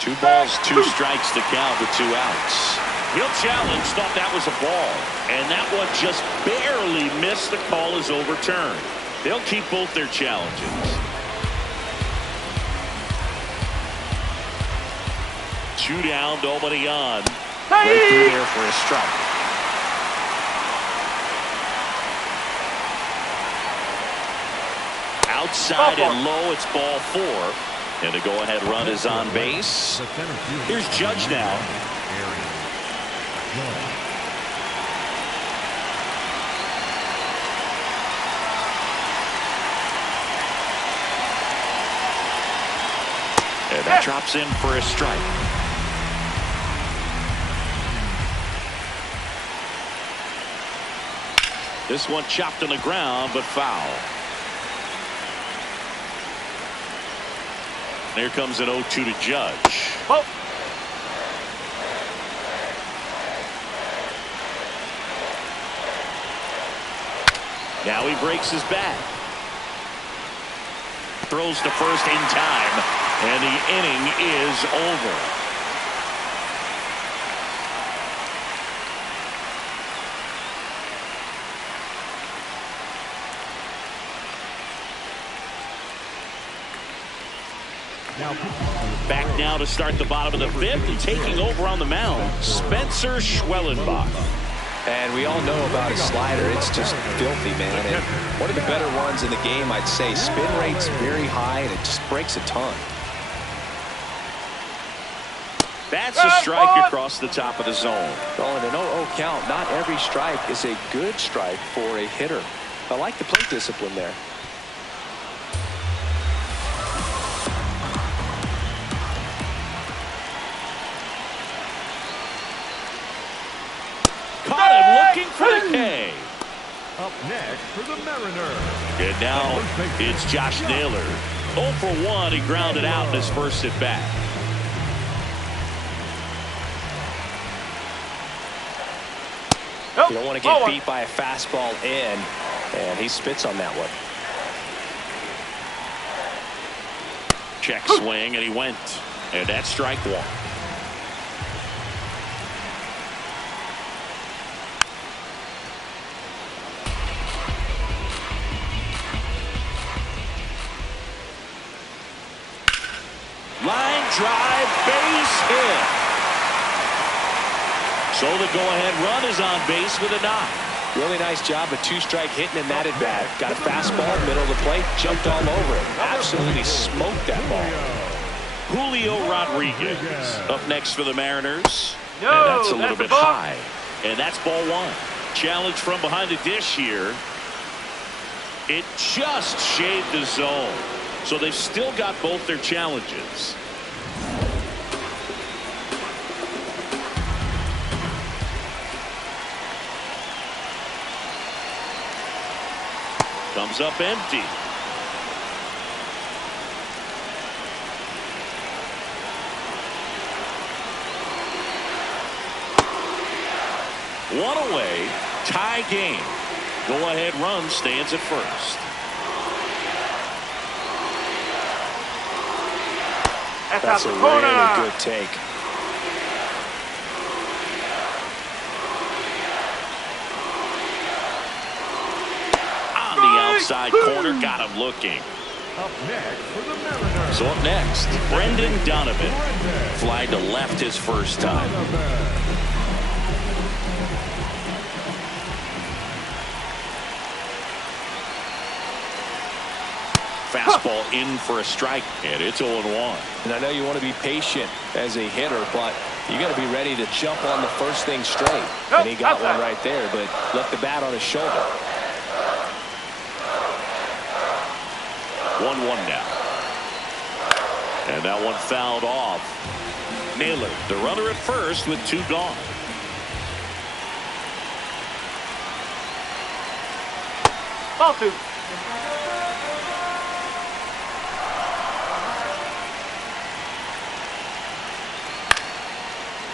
Two balls, 2 strikes to count with 2 outs. He'll challenge, thought that was a ball. And that one just barely missed. The call is overturned. They'll keep both their challenges. Two down, nobody on. Right through there for a strike. Outside and low, it's ball 4. And the go-ahead run is on base. Here's Judge now. That drops in for a strike. This one chopped on the ground, but foul. There comes an 0-2 to Judge. Oh. Now he breaks his bat. Throws to first in time, and the inning is over. Back now to start the bottom of the fifth, and taking over on the mound, Spencer Schwellenbach. And we all know about his slider. It's just filthy, man. And one of the better ones in the game, I'd say. Spin rate's very high, and it just breaks a ton. That's a strike across the top of the zone. Well, in an 0-0 count, not every strike is a good strike for a hitter. I like the plate discipline there. Looking for the K. Up next for the Mariners. And now it's Josh Naylor. 0 for 1. He grounded out in his first at bat. You don't want to get beat by a fastball in, and he spits on that one. Check swing, and he went. And that's strike one. Line drive, base hit. So the go-ahead run is on base with a knock. Really nice job, a two-strike hitting in that at bat. Got a fastball, middle of the plate, jumped all over it. Absolutely smoked that ball. Julio Rodriguez up next for the Mariners. No, and that's a little bit ball. high. And that's ball one. Challenge from behind the dish here. It just shaved the zone. So they've still got both their challenges. Comes up empty. One away, tie game. Go-ahead run stands at first. That's a really good take. On the outside corner, got him looking. Up next for the Mariners. So up next, Brendan Donovan. Fly to left his first time. Fastball in for a strike, and it's 0-1. And I know you want to be patient as a hitter, but you got to be ready to jump on the first thing straight. And he got one right there, but left the bat on his shoulder. 1-1 now. And that one fouled off. Naylor, the runner at first with two gone. Ball two.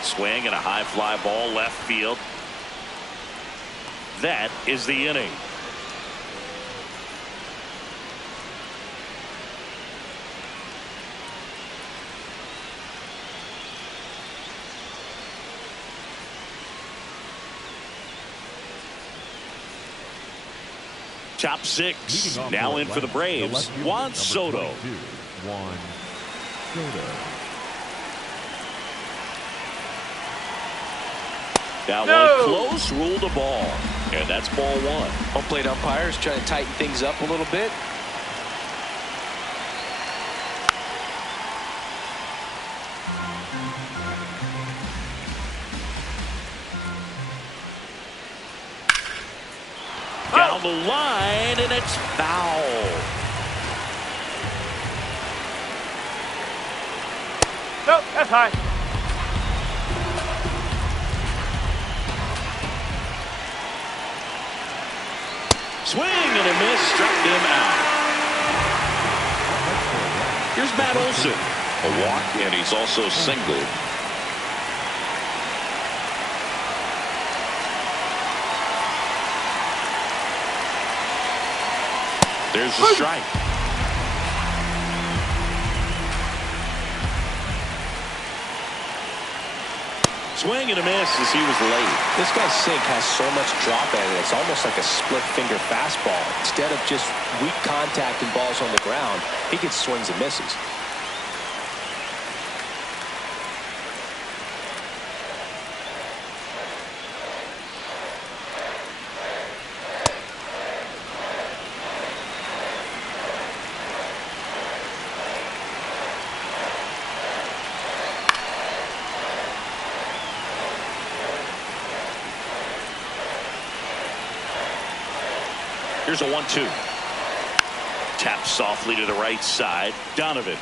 Swing and a high fly ball left field. That is the inning. Top six. Now in for the Braves. Juan Soto. Juan Soto. That one close, ruled a ball. And that's ball one. Home plate umpires trying to tighten things up a little bit. Down the line, and it's foul. That's high. Swing and a miss, struck him out. Here's Matt Olson. A walk, and he's also singled. There's the strike. Swing and a miss as he was late. This guy's sink has so much drop in it. It's almost like a split finger fastball. Instead of just weak contact and balls on the ground, he gets swings and misses. Here's a 1-2. Tap softly to the right side. Donovan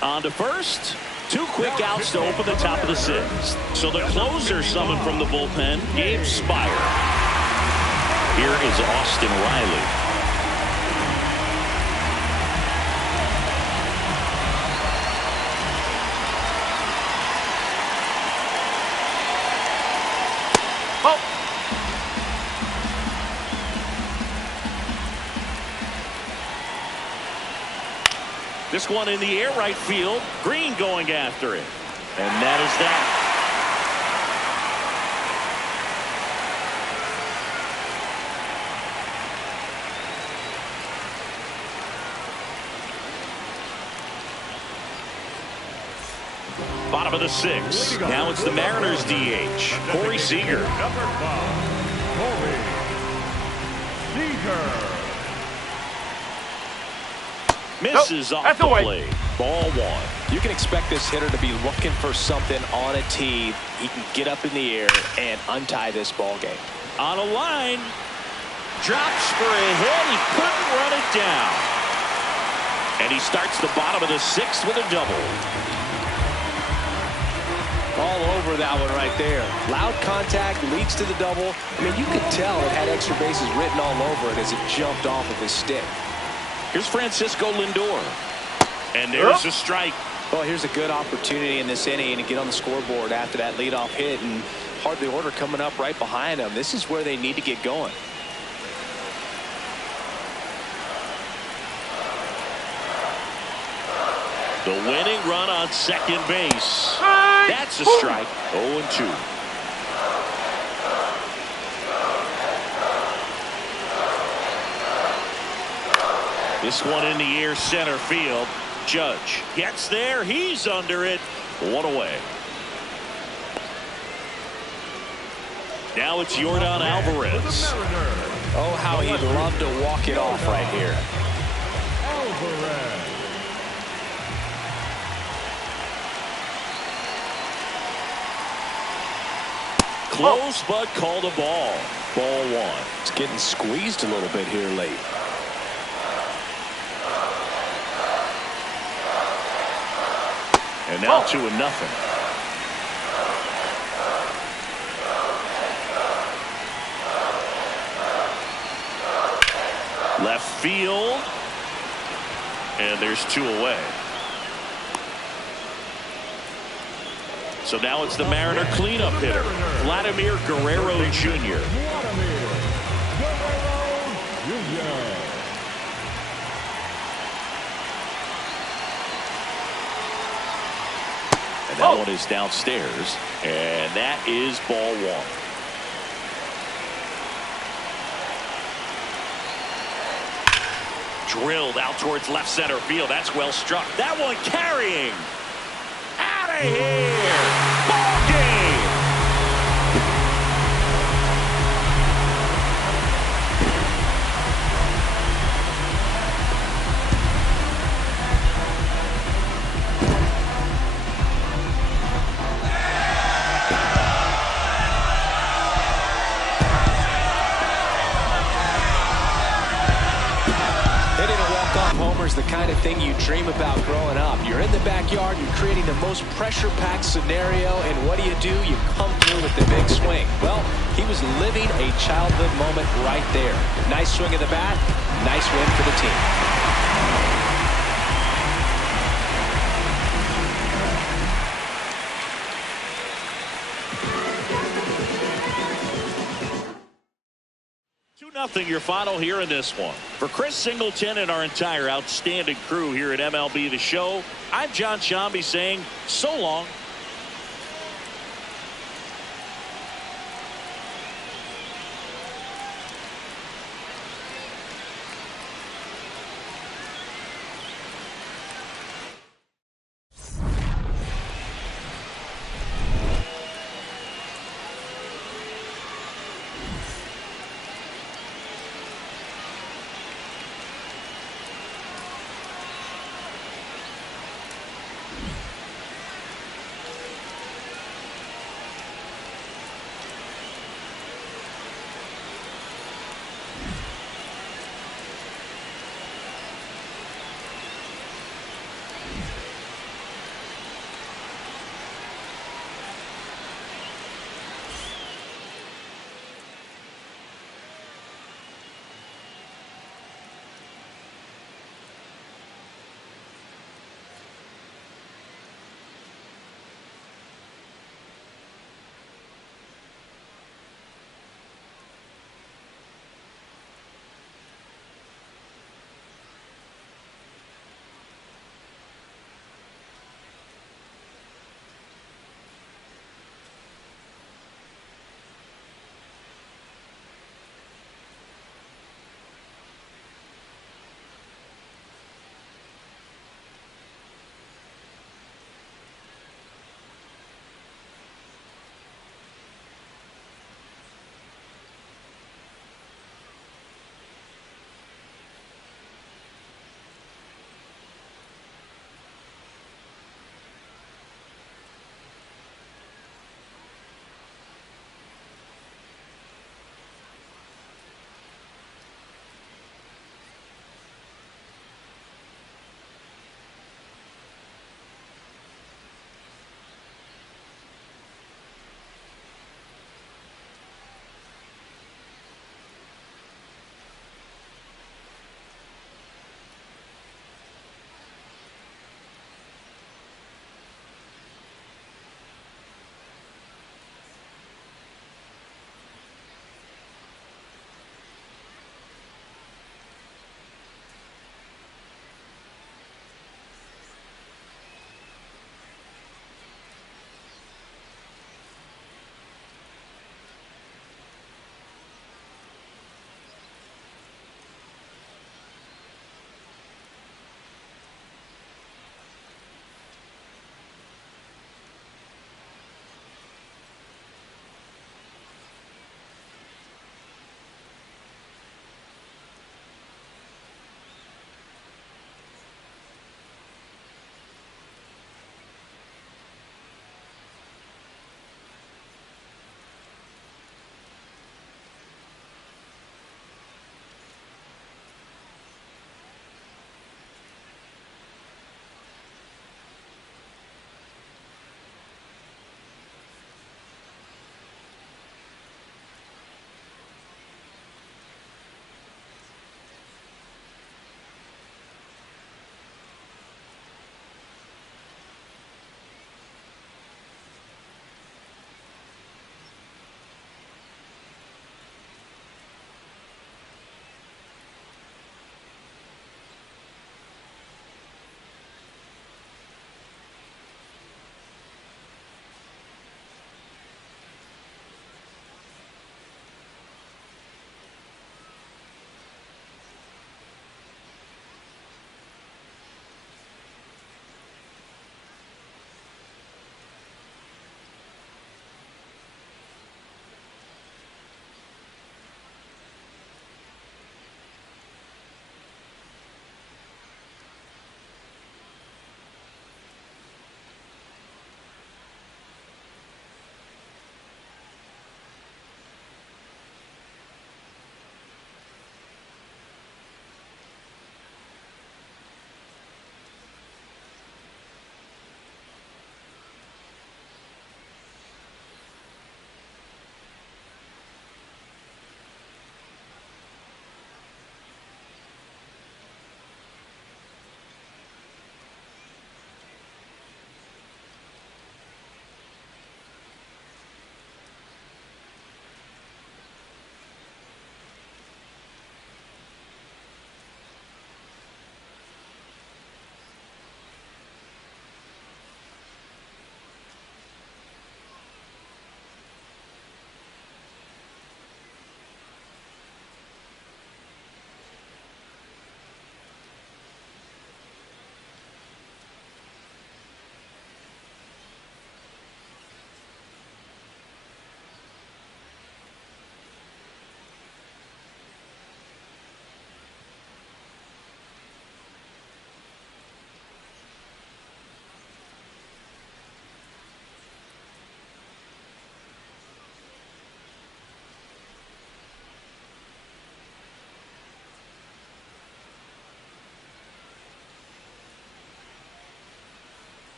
on to first. 2 quick outs to open the top of the 6th. So the closer summoned from the bullpen, Gabe Spire. Here is Austin Riley. This one in the air, right field. Green going after it. And that is that. Bottom of the 6th. Now it's the Mariners DH, Corey Seager. Number 5, Corey Seager. Misses off the plate. Ball 1. You can expect this hitter to be looking for something on a tee. He can get up in the air and untie this ball game. On a line. Drops for a hit. He couldn't run it down. And he starts the bottom of the 6th with a double. All over that one right there. Loud contact leads to the double. I mean, you could tell it had extra bases written all over it as it jumped off of his stick. Here's Francisco Lindor. And there's a strike. Well, here's a good opportunity in this inning to get on the scoreboard after that leadoff hit, and hardly order coming up right behind them. This is where they need to get going. The winning run on second base. That's a strike. 0-2. This one in the air, center field. Judge gets there. He's under it. 1 away. Now it's Yordan Alvarez. Oh, how he'd love to walk it off right here. Alvarez. Close, but called a ball. Ball 1. It's getting squeezed a little bit here late. And now 2-0. Left field. And there's 2 away. So now it's the Mariner cleanup hitter, Vladimir Guerrero Jr. And that one is downstairs, and that is ball 1. Drilled out towards left center field. That's well struck. That one carrying. Out of here. Ball game. is the kind of thing you dream about growing up. You're in the backyard, you're creating the most pressure-packed scenario, and what do? You come through with the big swing. Well, he was living a childhood moment right there. Nice swing of the bat, nice win for the team. 2-0 your final here in this one. For Chris Singleton and our entire outstanding crew here at MLB The Show, I'm John Sciambi saying so long.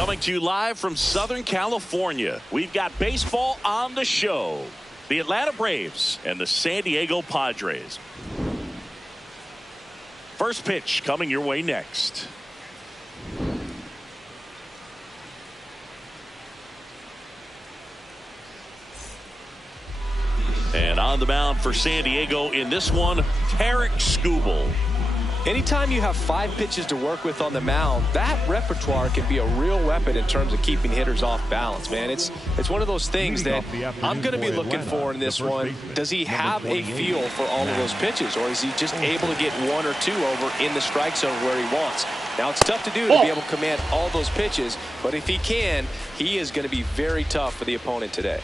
Coming to you live from Southern California, we've got baseball on the show. The Atlanta Braves and the San Diego Padres. First pitch coming your way next. And on the mound for San Diego in this one, Tarik Skubal. Anytime you have 5 pitches to work with on the mound, that repertoire can be a real weapon in terms of keeping hitters off balance, man. It's one of those things that I'm going to be looking for in this one. Does he have a feel for all of those pitches, or is he just able to get 1 or 2 over in the strike zone where he wants? Now, it's tough to do to be able to command all those pitches, but if he can, he is going to be very tough for the opponent today.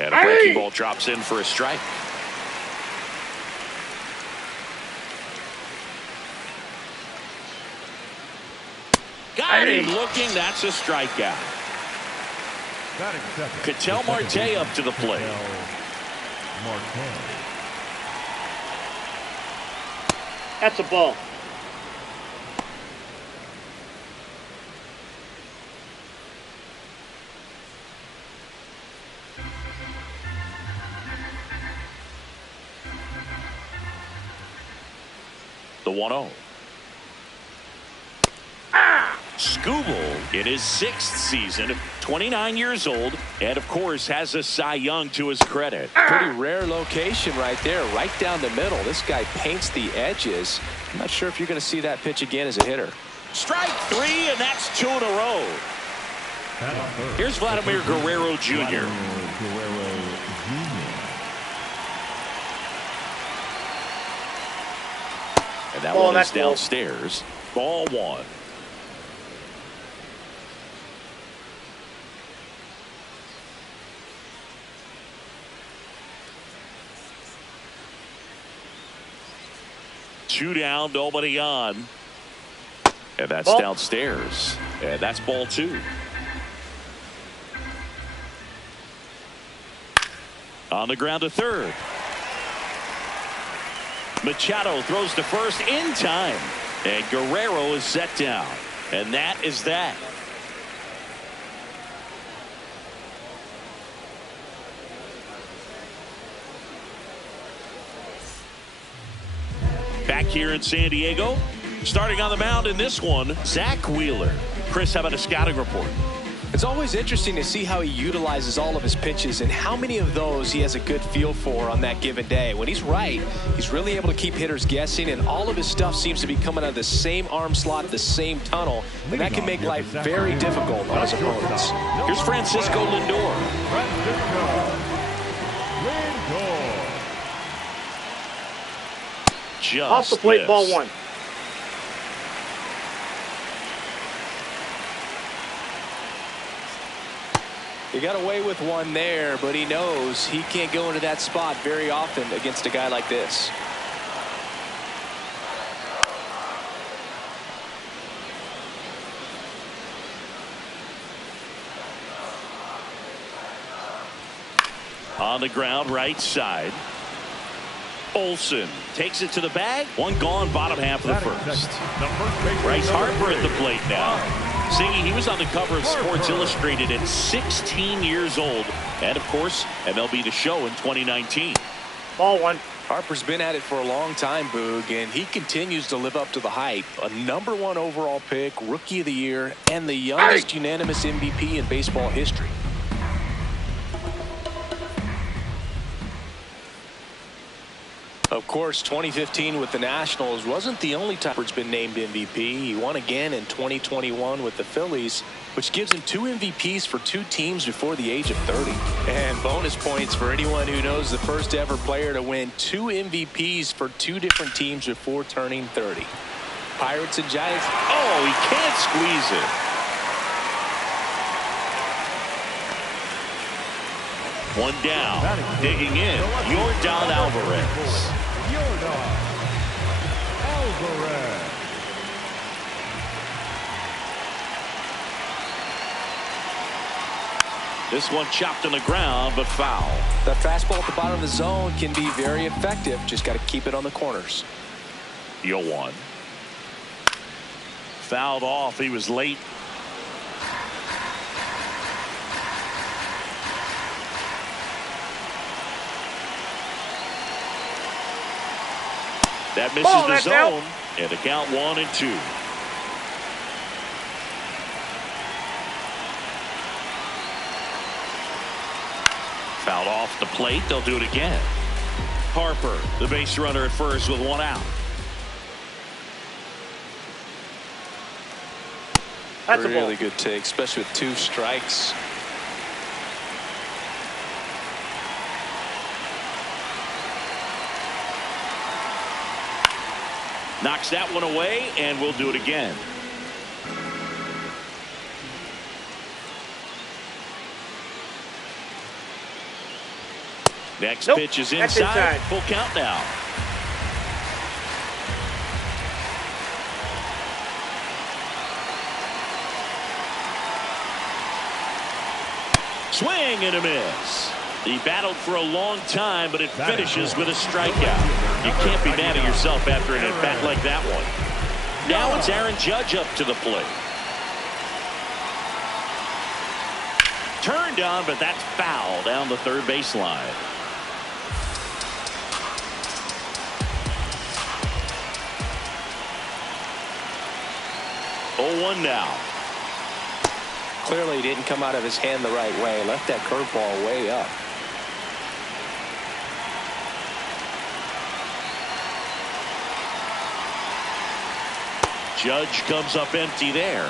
And a breaking ball drops in for a strike. Got him looking. That's a strikeout. Ketel Marte up to the plate. That's a ball. The 1-0. Skubal in his 6th season, 29 years old, and of course has a Cy Young to his credit. Pretty rare location right there, right down the middle. This guy paints the edges. I'm not sure if you're going to see that pitch again as a hitter. Strike 3, and that's 2 in a row. Here's Vladimir Guerrero Jr. And that one is downstairs. Ball 1. Two down, nobody on. And that's downstairs. And that's ball 2. On the ground to third. Machado throws to first in time. And Guerrero is set down. And that is that. Back here in San Diego, starting on the mound in this one, Zach Wheeler. Chris, how about a scouting report? It's always interesting to see how he utilizes all of his pitches and how many of those he has a good feel for on that given day. When he's right, he's really able to keep hitters guessing, and all of his stuff seems to be coming out of the same arm slot, the same tunnel, and that can make life very difficult on his opponents. Here's Francisco Lindor. Just off the plate, ball 1. He got away with one there, but he knows he can't go into that spot very often against a guy like this. On the ground, right side. Olsen takes it to the bag. One gone, bottom half of the first. Bryce Harper at the plate now. Singy, he was on the cover of Sports Illustrated at 16 years old. And, of course, MLB The Show in 2019. Ball 1. Harper's been at it for a long time, Boog, and he continues to live up to the hype. A #1 overall pick, Rookie of the Year, and the youngest unanimous MVP in baseball history. Of course, 2015 with the Nationals wasn't the only time he's been named MVP. He won again in 2021 with the Phillies, which gives him 2 MVPs for 2 teams before the age of 30. And bonus points for anyone who knows the first ever player to win 2 MVPs for 2 different teams before turning 30. Pirates and Giants. Oh, he can't squeeze it. One down, digging in, Yordan Alvarez. This one chopped on the ground, but foul. That fastball at the bottom of the zone can be very effective. Just got to keep it on the corners. 0-1. Fouled off. He was late. That misses the zone. And the count 1-2. Fouled off the plate. They'll do it again. Harper, the base runner at first with 1 out. That's a ball. Really good take, especially with 2 strikes. Knocks that one away, and we'll do it again. Next pitch is inside. Full count now. Swing and a miss. He battled for a long time, but it finishes with a strikeout. You can't be mad at yourself after an at-bat like that one. Now it's Aaron Judge up to the plate. Turned on, but that's foul down the third baseline. Oh, 1 now. Clearly he didn't come out of his hand the right way. Left that curveball way up. Judge comes up empty there.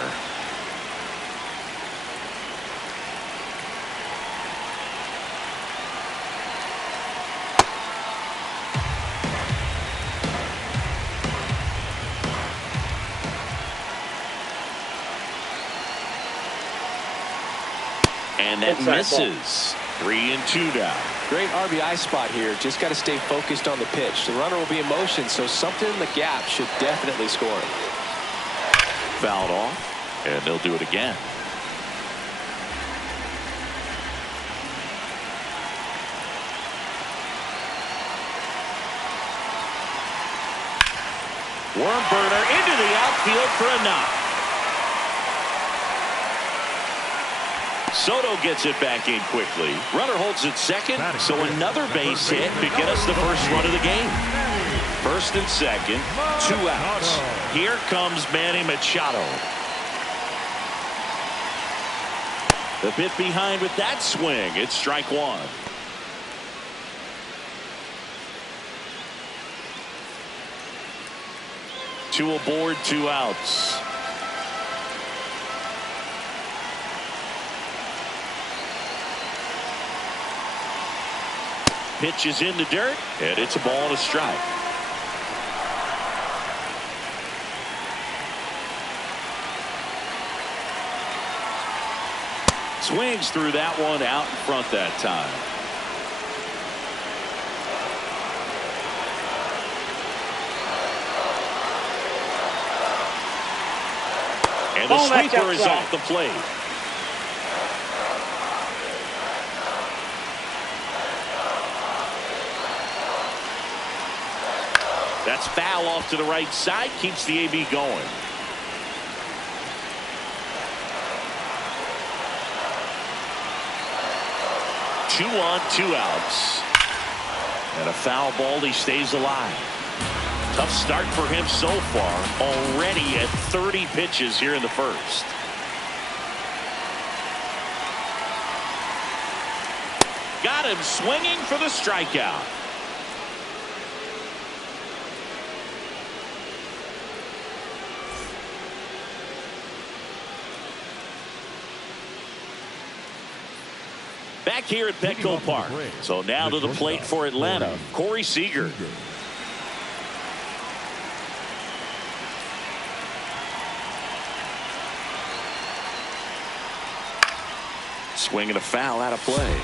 And that misses. 3-2 now. Great RBI spot here. Just got to stay focused on the pitch. The runner will be in motion, so something in the gap should definitely score. Fouled off, and they'll do it again. Worm burner into the outfield for a knock. Soto gets it back in quickly. Runner holds it second, so another base hit to get us the first run of the game. First and second, 2 outs. Here comes Manny Machado. The bit behind with that swing. It's strike 1. Two aboard, 2 outs. Pitch is in the dirt, and it's a ball and a strike. Swings through that one out in front that time. And the sweeper is off the plate. That's foul off to the right side. Keeps the AB going. Two on, 2 outs. And a foul ball. He stays alive. Tough start for him so far. Already at 30 pitches here in the first. Got him swinging for the strikeout. Back here at Petco Park. So now to the plate for Atlanta, Corey Seager. Swinging a foul out of play.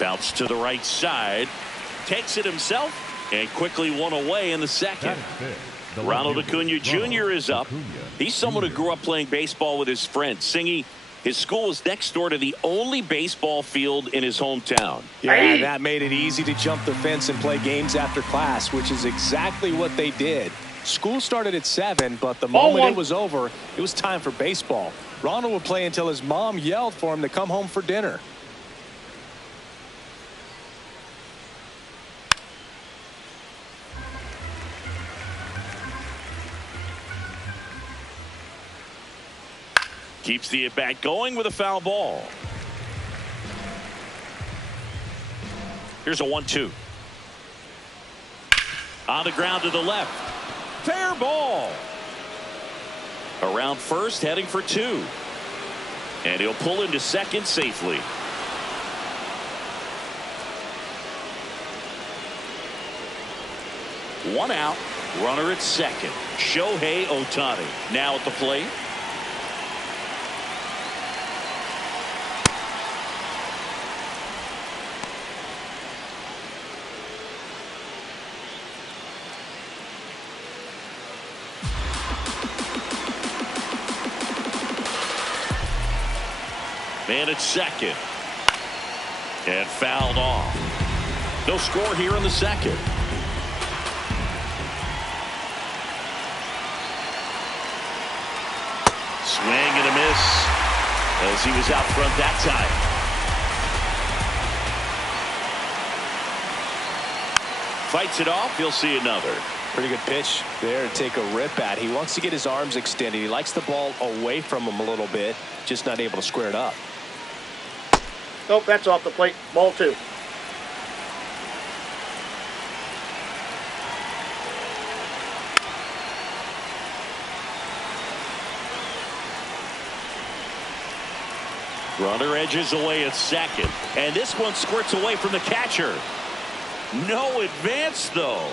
Bounce to the right side. Takes it himself and quickly one away in the second. Ronald Acuna Jr. is up. He's someone who grew up playing baseball with his friends. Singy, his school is next door to the only baseball field in his hometown. Yeah, that made it easy to jump the fence and play games after class, which is exactly what they did. School started at 7, but the moment it was over, it was time for baseball. Ronald would play until his mom yelled for him to come home for dinner. Keeps the at-bat going with a foul ball. Here's a 1-2. On the ground to the left. Fair ball. Around first, heading for 2. And he'll pull into second safely. One out. Runner at second. Shohei Ohtani now at the plate. Man at second. And fouled off. No score here in the second. Swing and a miss as he was out front that time. Fights it off. He'll see another. Pretty good pitch there to take a rip at. He wants to get his arms extended. He likes the ball away from him a little bit, just not able to square it up. Nope, that's off the plate. Ball 2. Runner edges away at second, and this one squirts away from the catcher. No advance, though.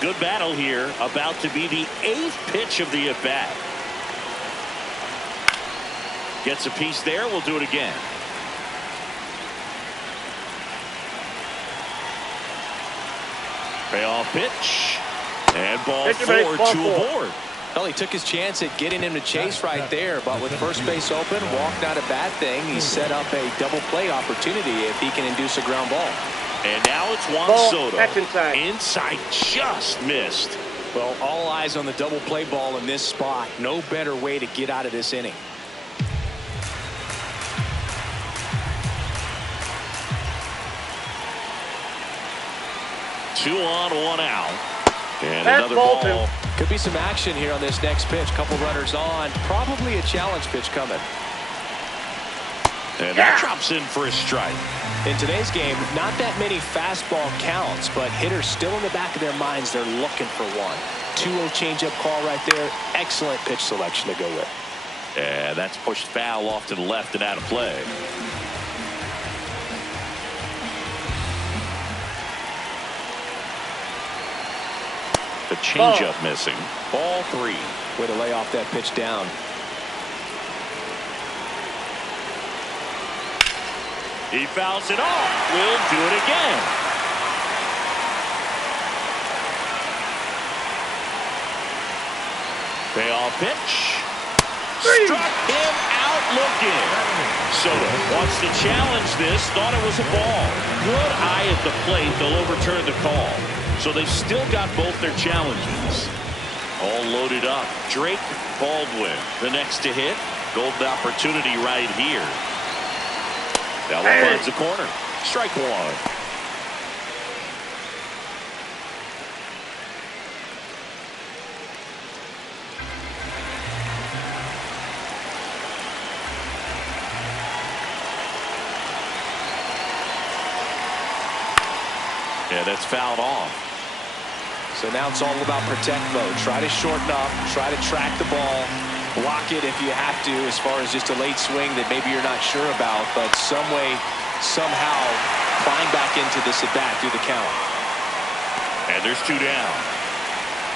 Good battle here, about to be the 8th pitch of the at-bat. Gets a piece there. We'll do it again. Payoff pitch. And ball 4, 2 aboard. Well, he took his chance at getting him to chase right there, but with first base open, walk not a bad thing. He set up a double play opportunity if he can induce a ground ball. And now it's Juan Soto. That's inside. Inside, just missed. Well, all eyes on the double play ball in this spot. No better way to get out of this inning. Two on, one out. And That's another ball ball. 2. Could be some action here on this next pitch. Couple runners on. Probably a challenge pitch coming. And that drops in for a strike. In today's game, not that many fastball counts, but hitters still in the back of their minds, they're looking for one. 2-0 changeup call right there. Excellent pitch selection to go with. And that's pushed foul off to the left and out of play. The changeup missing. Ball 3. Way to lay off that pitch down. He fouls it off. We'll do it again. Payoff pitch. Struck him out looking. Soto wants to challenge this. Thought it was a ball. Good eye at the plate. They'll overturn the call. So they've still got both their challenges. All loaded up. Drake Baldwin, the next to hit. Golden opportunity right here. That one finds the corner. Strike 1. Yeah, that's fouled off. So now it's all about protect mode. Try to shorten up, try to track the ball, block it if you have to, as far as just a late swing that maybe you're not sure about, but some way, somehow climb back into this at bat through the count. And there's 2 down.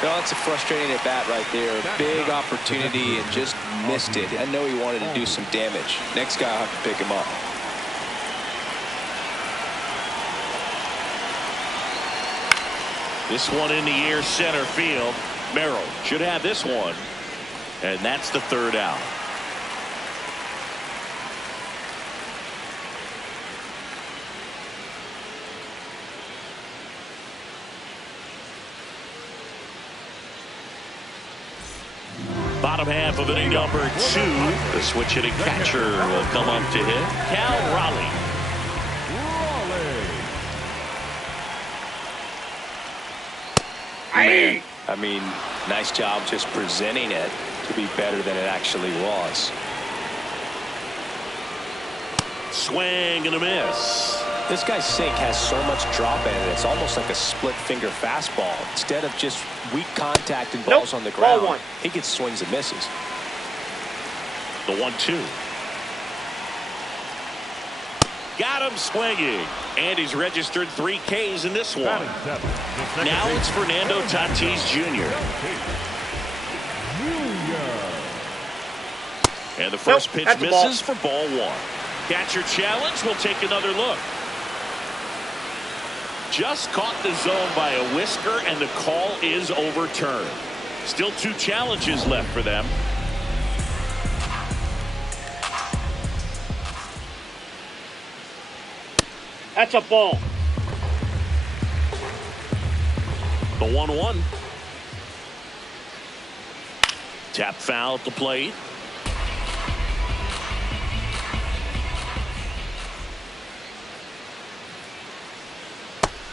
No, that's a frustrating at bat right there. Big opportunity and just missed it. I know he wanted to do some damage. Next guy will have to pick him up. This one in the air center field. Merrill should have this one, and that's the third out. Bottom half of inning number 2. The switch hitting catcher will come up to hit. Cal Raleigh. Man, I mean, nice job just presenting it to be better than it actually was. Swing and a miss. This guy's sink has so much drop in it, it's almost like a split finger fastball. Instead of just weak contact and balls on the ground, he gets swings and misses. The 1-2. Got him swinging. And he's registered 3 Ks in this one. Now it's Fernando Tatis Jr. And the first pitch misses for ball 1. Catcher challenge. Will take another look. Just caught the zone by a whisker, and the call is overturned. Still 2 challenges left for them. That's a ball. The 1-1. Tap foul at the plate.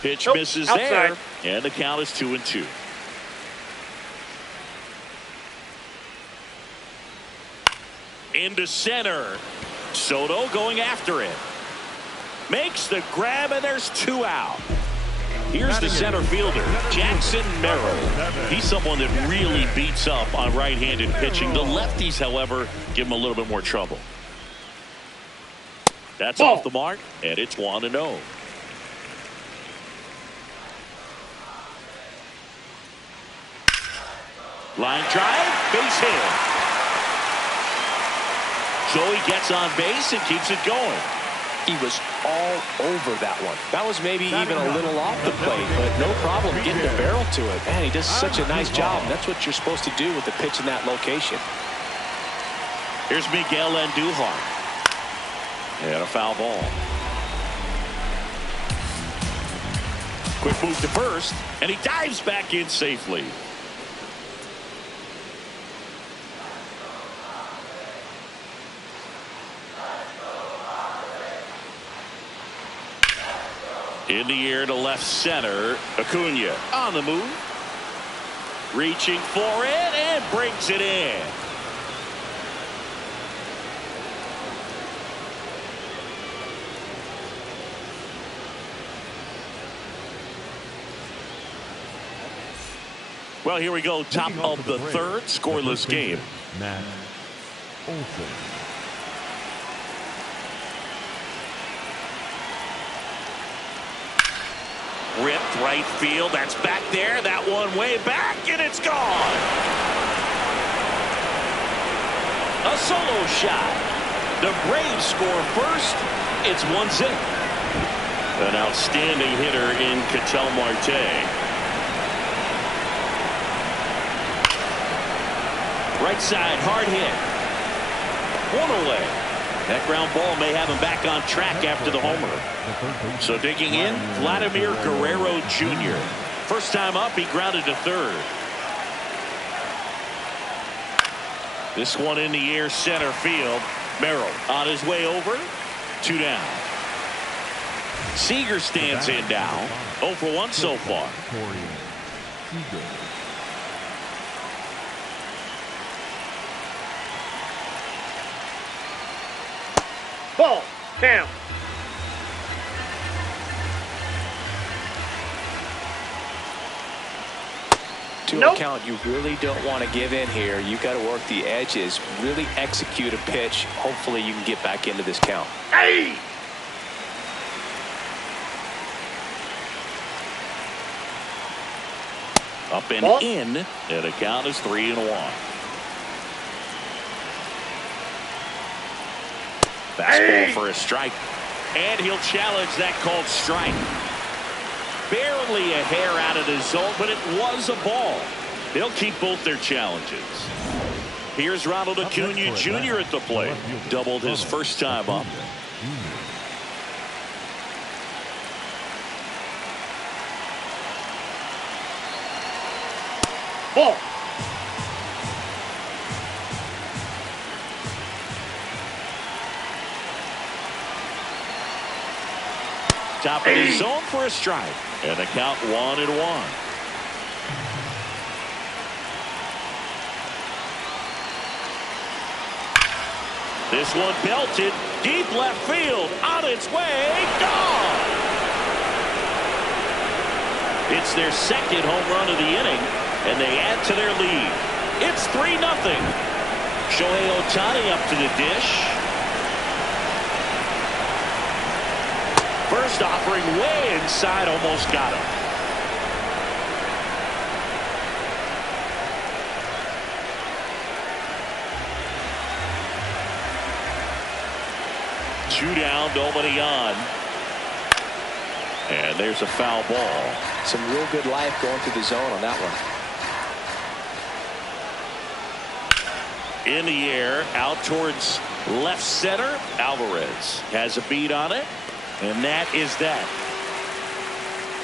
Pitch misses there, and the count is 2-2. Into center. Soto going after it. Makes the grab, and there's 2 out. Here's the center fielder, Jackson Merrill. He's someone that really beats up on right-handed pitching. The lefties, however, give him a little bit more trouble. That's off the mark, and it's 1-0. Line drive, base hit. Joey gets on base and keeps it going. He was all over that one. That was maybe even a little off the plate, but no problem getting the barrel to it. Man, he does such a nice job. That's what you're supposed to do with the pitch in that location. Here's Miguel Andujar. And a foul ball. Quick move to first, and he dives back in safely. In the air to left center. Acuna on the move. Reaching for it and brings it in. Well, here we go. Top of the third. Scoreless game. Matt Olson. Ripped right field. That's back there. That one way back, and it's gone. A solo shot. The Braves score first. It's 1-0. An outstanding hitter in Ketel Marte. Right side, hard hit. One away. That ground ball may have him back on track after the homer. So digging in, Vladimir Guerrero Jr. First time up, he grounded to third. This one in the air, center field. Merrill on his way over. 2 down. Seager stands in now. 0 for 1 so far. Ball. Count. To a count you really don't want to give in here. You got to work the edges, really execute a pitch. Hopefully you can get back into this count. Hey! Up and in, and the count is 3-1. Fastball for a strike. And he'll challenge that called strike. Barely a hair out of the zone, but it was a ball. They'll keep both their challenges. Here's Ronald Acuna Jr. at the plate. Doubled his first time up. Ball. Top of the zone for a strike. And the count 1-1. This one belted deep left field. On its way. Gone. It's their second home run of the inning, and they add to their lead. It's 3-0. Shohei Ohtani up to the dish. First offering way inside, almost got him. Two down, nobody on. And there's a foul ball. Some real good life going through the zone on that one. In the air, out towards left center. Alvarez has a beat on it. And that is that.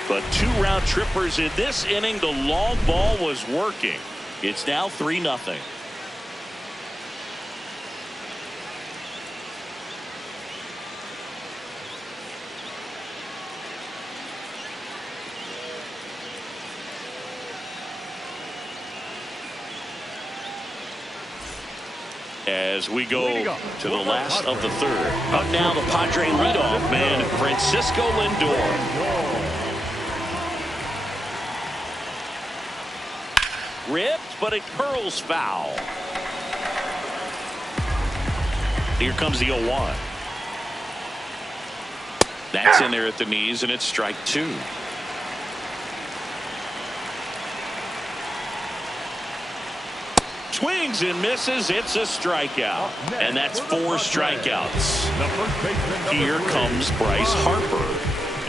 But 2 round trippers in this inning. The long ball was working. It's now 3-0. As we go to the last of the third. Up now, the Padre leadoff man, Francisco Lindor. Ripped, but it curls foul. Here comes the 0-1. That's in there at the knees, and it's strike 2. Swings and misses. It's a strikeout. And that's 4 strikeouts. Here comes Bryce Harper.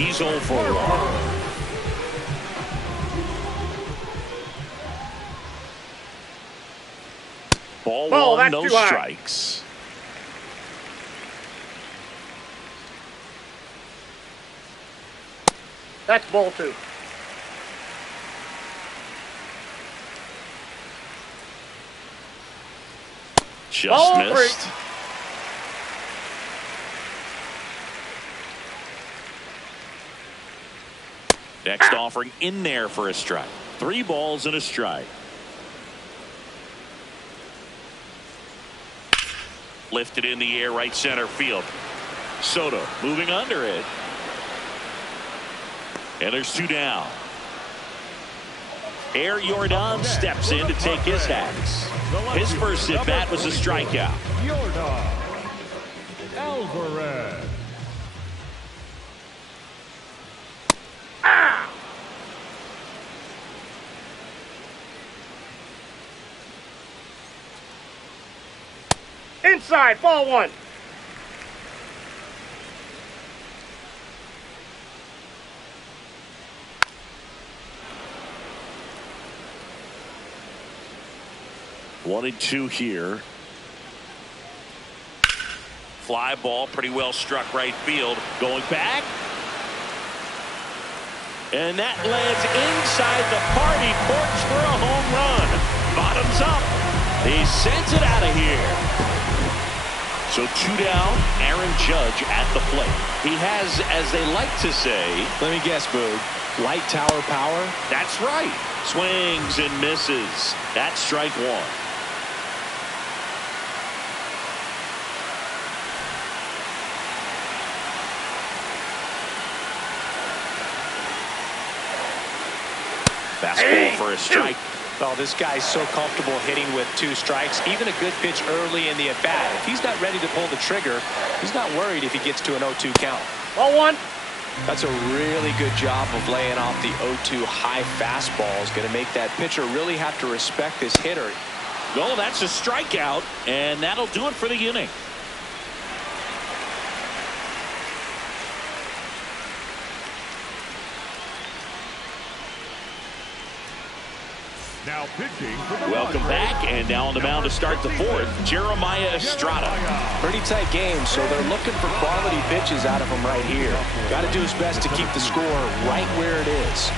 He's 0 for 1. Ball 1, no strikes. That's ball 2. Just missed. Next offering in there for a strike. 3 balls and a strike. Lifted in the air, right center field. Soto moving under it. And there's 2 down. Air Jordan steps in to take his hacks. His first at bat was a strikeout. Jordan Alvarez. Inside, ball 1. One and 2 here. Fly ball, pretty well struck right field. Going back. And that lands inside the party porch for a home run. Bottoms up. He sends it out of here. So 2 down, Aaron Judge at the plate. He has, as they like to say, Let me guess, Boog. Light tower power? that's right. Swings and misses. That's strike 1. Fastball for a strike. Oh, this guy's so comfortable hitting with 2 strikes. Even a good pitch early in the at-bat. If he's not ready to pull the trigger, he's not worried if he gets to an 0-2 count. Ball 1. That's a really good job of laying off the 0-2 high fastball. Is going to make that pitcher really have to respect this hitter. Well, that's a strikeout, and that'll do it for the inning. Now pitching for the Welcome back, and now on the mound to start the fourth, Jeremiah Estrada. Pretty tight game, so they're looking for quality pitches out of him right here. Got to do his best to keep the score right where it is.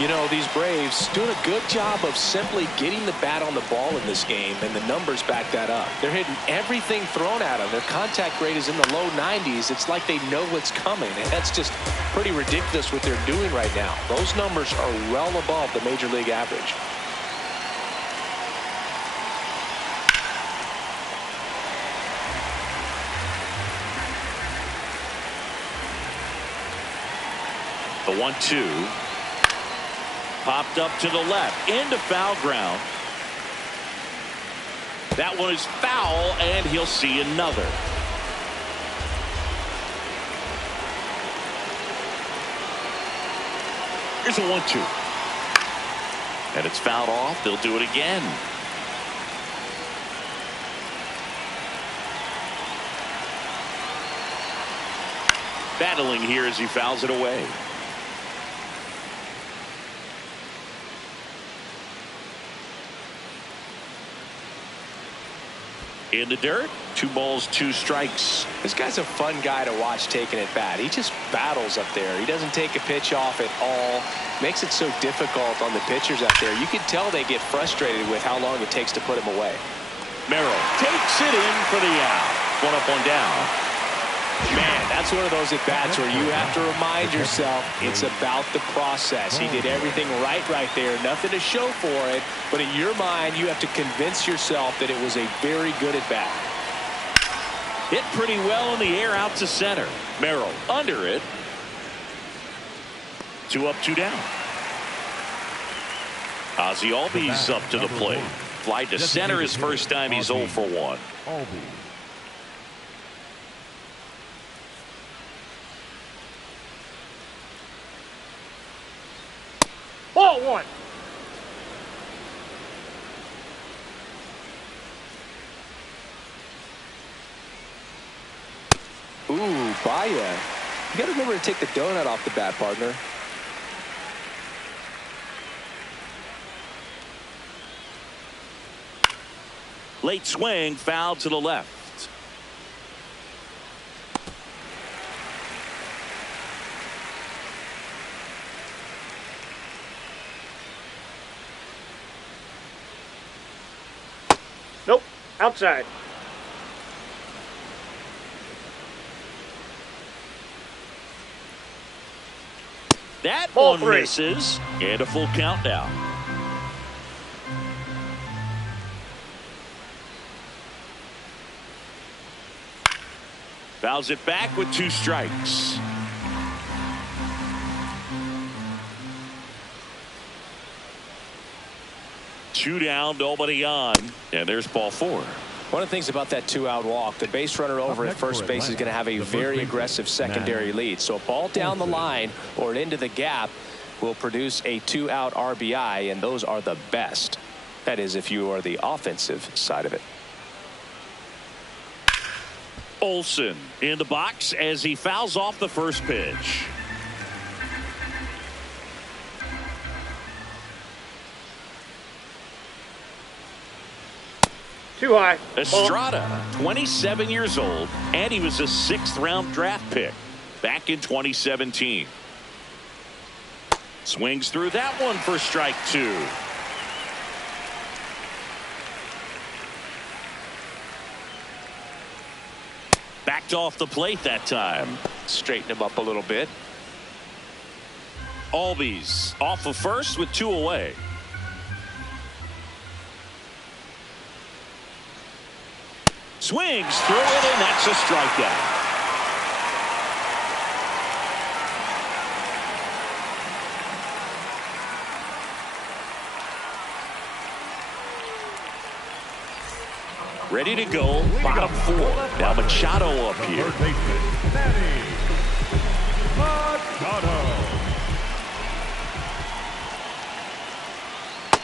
You know, these Braves doing a good job of simply getting the bat on the ball in this game, and the numbers back that up. They're hitting everything thrown at them. Their contact rate is in the low 90s. It's like they know what's coming, and that's just pretty ridiculous what they're doing right now. Those numbers are well above the major league average. The 1-2. Popped up to the left, into foul ground. That one is foul, and he'll see another. Here's a 1-2. And it's fouled off. They'll do it again. Battling here as he fouls it away. In the dirt, 2 balls, 2 strikes. This guy's a fun guy to watch taking at bat. He just battles up there. He doesn't take a pitch off at all. Makes it so difficult on the pitchers out there. You can tell they get frustrated with how long it takes to put him away. Merrill takes it in for the out. 1 up, 1 down. Man, that's one of those at-bats where you have to remind yourself it's about the process. He did everything right there. Nothing to show for it. But in your mind, you have to convince yourself that it was a very good at-bat. Hit pretty well in the air out to center. Merrill under it. 2 up, 2 down. Ozzie Albies up to the plate. Fly to center his first time. He's 0 for 1. Ball 1. Ooh, Baya. You got to remember to take the donut off the bat, partner. Late swing, foul to the left. Nope. Outside. That Ball one 3. misses, and a full count now. Fouls it back with 2 strikes. Two down, nobody on, and there's ball 4. One of the things about that 2-out walk, the base runner over at first base is going to have a very aggressive secondary lead. So a ball down the line or into the gap will produce a 2-out RBI, and those are the best. That is, if you are the offensive side of it. Olson in the box as he fouls off the first pitch. Too high. Estrada, 27 years old, and he was a 6th-round draft pick back in 2017. Swings through that one for strike 2. Backed off the plate that time. Straighten him up a little bit. Albies off of first with 2 away. Swings through it, and that's a strikeout. Ready to go, bottom 4. Now Machado up here. Third baseman, Manny Machado.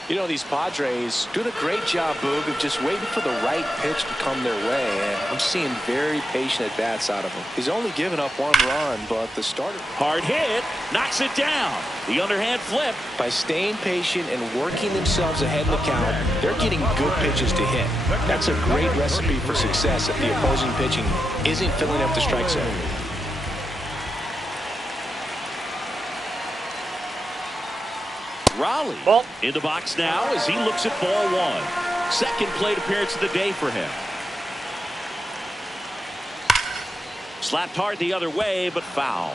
You know, these Padres doing a great job, Boog, of just waiting for the right pitch to come their way. And I'm seeing very patient at-bats out of him. He's only given up 1 run, but the starter... Hard hit, knocks it down. The underhand flip. By staying patient and working themselves ahead in the count, they're getting good pitches to hit. That's a great recipe for success if the opposing pitching isn't filling up the strike zone. Raleigh in the box now as he looks at ball 1. Second plate appearance of the day for him. Slapped hard the other way, but foul.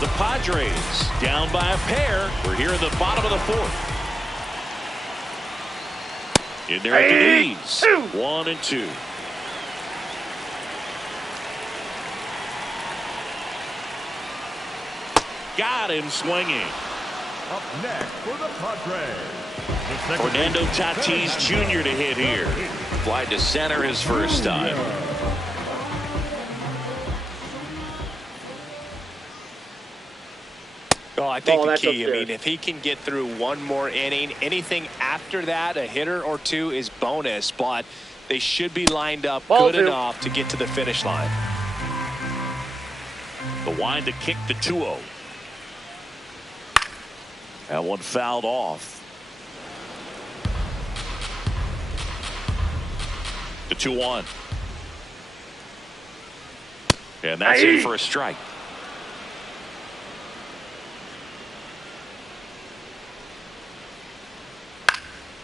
The Padres down by a pair. We're here in the bottom of the 4th. In there at the knees. 1 and 2. Got him swinging. Up next for the Padres. Fernando Tatis Jr. to hit here. Fly to center his first time. Oh, I think the key, I mean, if he can get through 1 more inning, anything after that, a hitter or 2 is bonus, but they should be lined up good enough to get to the finish line. The wind to kick the 2-0. That one fouled off. The 2-1. And that's in for a strike.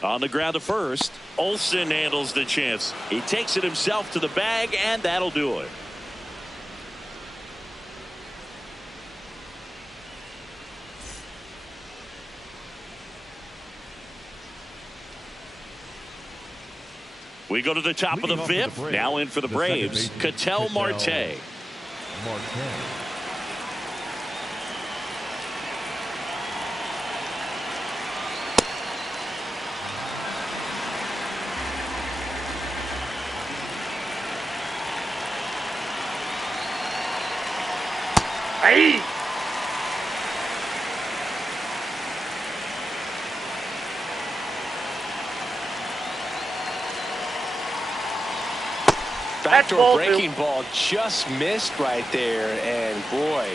On the ground to first. Olsen handles the chance. He takes it himself to the bag, and that'll do it. We go to the top of the 5th. Now in for the Braves, Ketel Marte. Hey! Backdoor breaking ball just missed right there, and boy,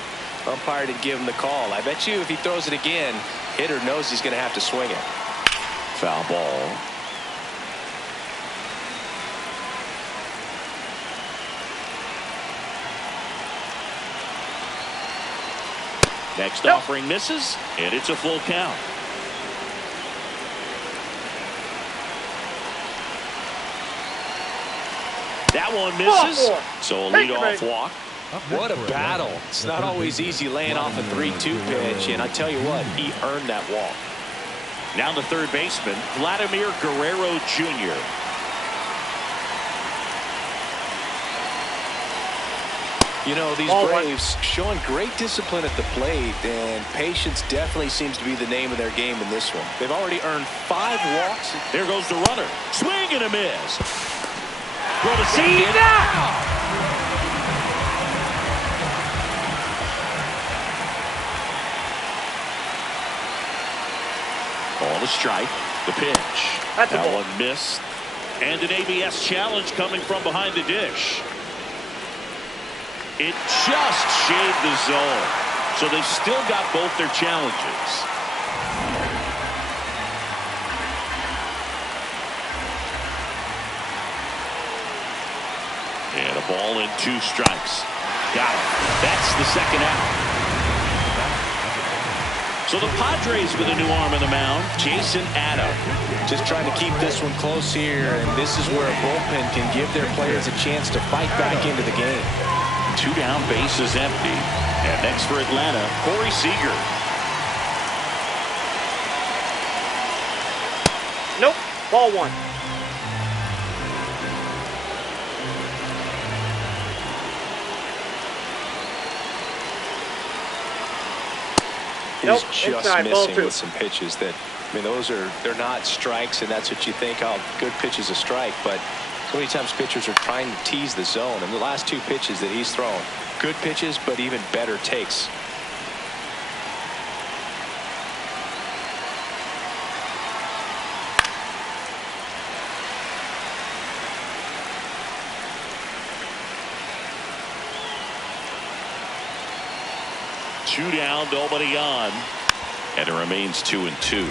umpire didn't give him the call. I bet you if he throws it again, hitter knows he's going to have to swing it. Foul ball. Next offering misses, and it's a full count. That one misses, so a leadoff walk. What a battle. It's not always easy laying off a 3-2 pitch, and I tell you what, he earned that walk. Now the third baseman, Vladimir Guerrero Jr. You know, these Braves showing great discipline at the plate, and patience definitely seems to be the name of their game in this one. They've already earned 5 walks. There goes the runner. Swing and a miss. Throw to second. Ball to strike. The pitch. That one missed. And an ABS challenge coming from behind the dish. It just shaved the zone. So they've still got both their challenges. And a ball and 2 strikes. Got it. That's the second out. So the Padres with a new arm in the mound, Jason Adam. Just trying to keep this one close here, and this is where a bullpen can give their players a chance to fight back into the game. 2 down, bases empty. And next for Atlanta, Corey Seager. Nope. Ball 1. He's just missing with some pitches that, I mean, they're not strikes, and that's what you think, oh, good pitch is a strike, but so many times pitchers are trying to tease the zone, and the last 2 pitches that he's thrown, good pitches, but even better takes. 2 down, nobody on. And it remains 2-2.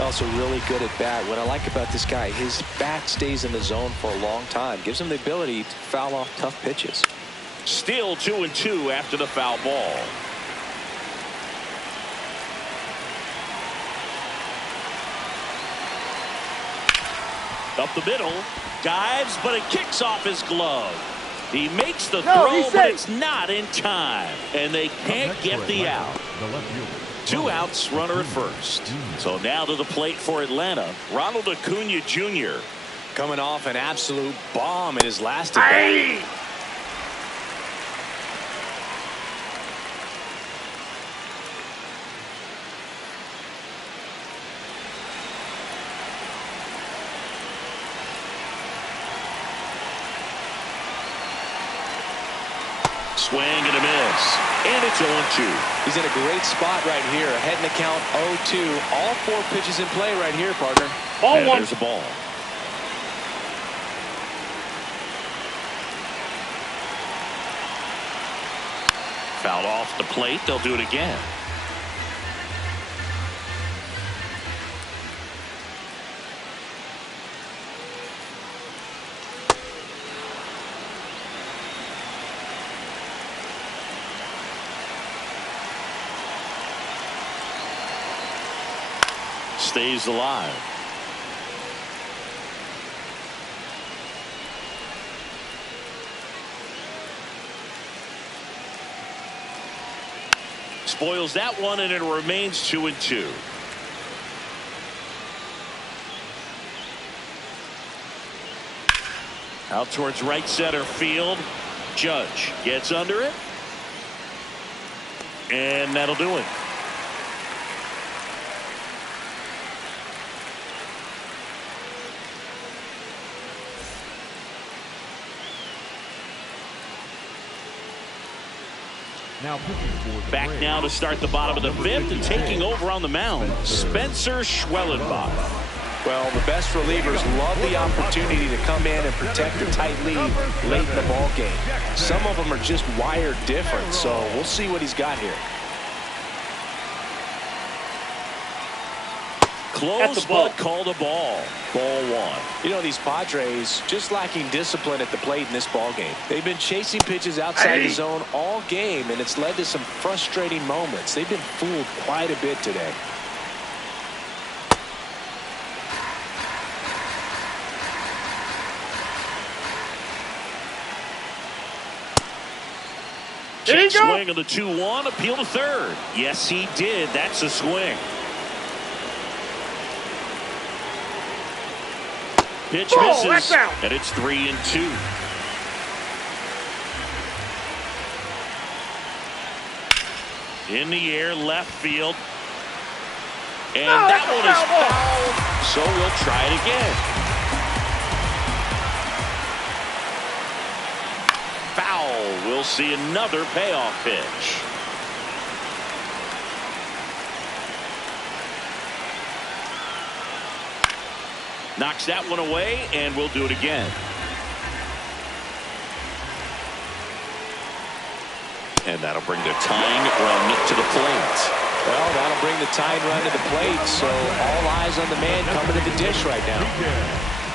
Also really good at bat. What I like about this guy, his bat stays in the zone for a long time. Gives him the ability to foul off tough pitches. Still 2-2 after the foul ball. Up the middle, dives, but it kicks off his glove. He makes the throw, but it's not in time, and they can't get the out. 2 outs, runner at first. So now to the plate for Atlanta, Ronald Acuna Jr. Coming off an absolute bomb in his last at bat. Swing and a miss. And it's 0-2. He's in a great spot right here. Ahead in the count 0-2. All 4 pitches in play right here, partner. Ball and 1. There's a ball. Fouled off the plate. They'll do it again. Stays alive. Spoils that one, and it remains 2-2. Out towards right center field. Judge gets under it. And that'll do it. Back now to start the bottom of the 5th, and taking over on the mound, Spencer Schwellenbach. Well, the best relievers love the opportunity to come in and protect a tight lead late in the ball game. Some of them are just wired different, so we'll see what he's got here. Close, but called a ball. Ball 1. You know, these Padres just lacking discipline at the plate in this ball game. They've been chasing pitches outside the zone all game, and it's led to some frustrating moments. They've been fooled quite a bit today. Check swing of the 2-1. Appeal to third. Yes, he did. That's a swing. Pitch misses, and it's 3-2. In the air, left field. And that one is fouled, so we'll try it again. Foul. We'll see another payoff pitch. Knocks that one away, and we'll do it again. And that'll bring the tying run to the plate. Well, that'll bring the tying run to the plate, so all eyes on the man coming to the dish right now.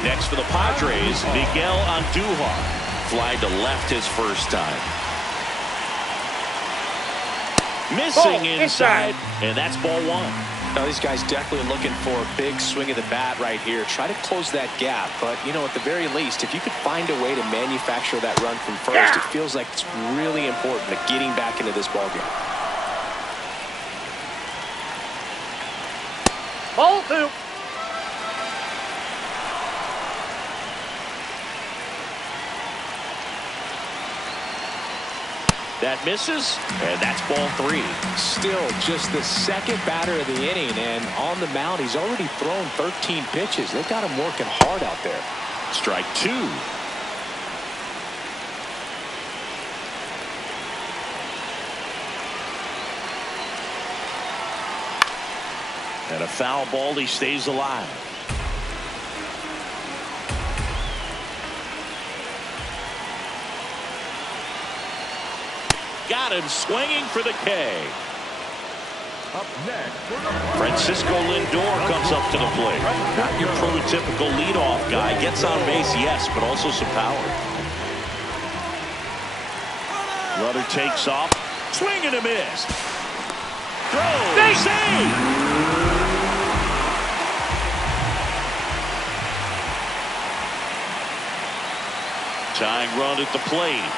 Next for the Padres, Miguel Andujar. Fly to left his first time. Missing inside, and that's ball 1. Now, these guys definitely looking for a big swing of the bat right here. Try to close that gap. But, you know, at the very least, if you could find a way to manufacture that run from first, it feels like it's really important to getting back into this ballgame. Ball 2. That misses, and that's ball 3. Still just the second batter of the inning, and on the mound, he's already thrown 13 pitches. They've got him working hard out there. Strike 2. And a foul ball. He stays alive. got him swinging for the K. Up next for the Francisco Lindor comes up to the plate. Not your prototypical leadoff guy. Gets on base, yes, but also some power. Runner takes off. Swing and a miss. Throw. Save. Tying run at the plate.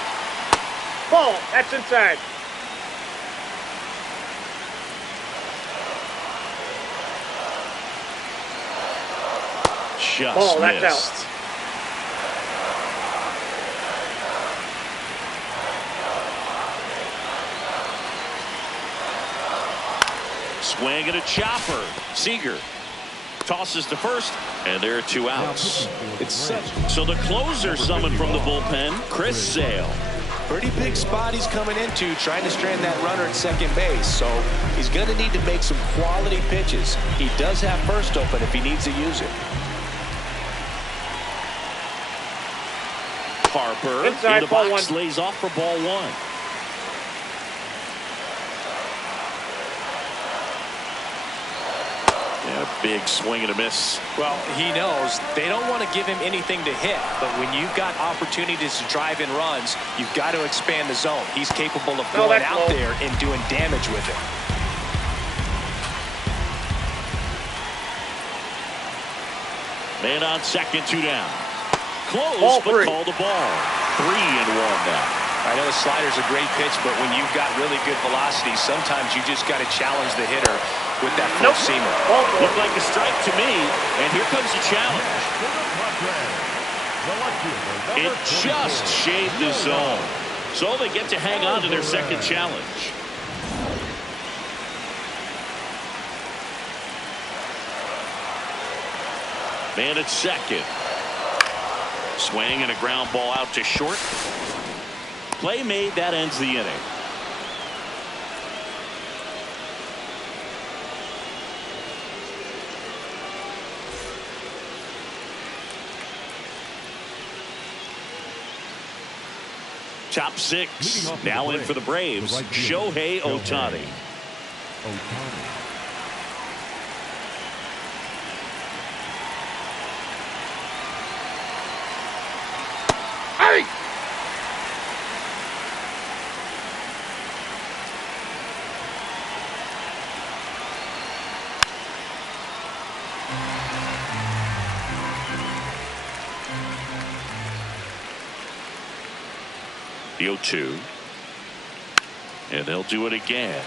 Ball. That's inside. Just ball. missed. That's out. Swing and a chopper. Seager tosses to first, and there are 2 outs. It's such So the closer summoned from the bullpen, Chris Sale. pretty big spot he's coming into, trying to strand that runner at second base. So he's going to need to make some quality pitches. He does have first open if he needs to use it. Harper Inside, in the ball box, one. lays off for ball 1. Yeah, big swing and a miss. Well, he knows they don't want to give him anything to hit, but when you've got opportunities to drive in runs, you've got to expand the zone. He's capable of going that's out low. there and doing damage with it. Man on second, 2 down. Close, Ball but 3. called the ball. 3-1 now. I know the slider's a great pitch, but when you've got really good velocity, sometimes you just got to challenge the hitter with that full seamer. Ball 4. Looked like a strike to me, and here comes the challenge. for the Padres. The left-fielder, number It just 24, shaved the Yolo. zone. So they get to hang on to their second challenge. Man at second. Swing and a ground ball out to short. Play made, that ends the inning. Top 6 now in for the Braves. Shohei Ohtani. Hey! The 0-2. And they'll do it again.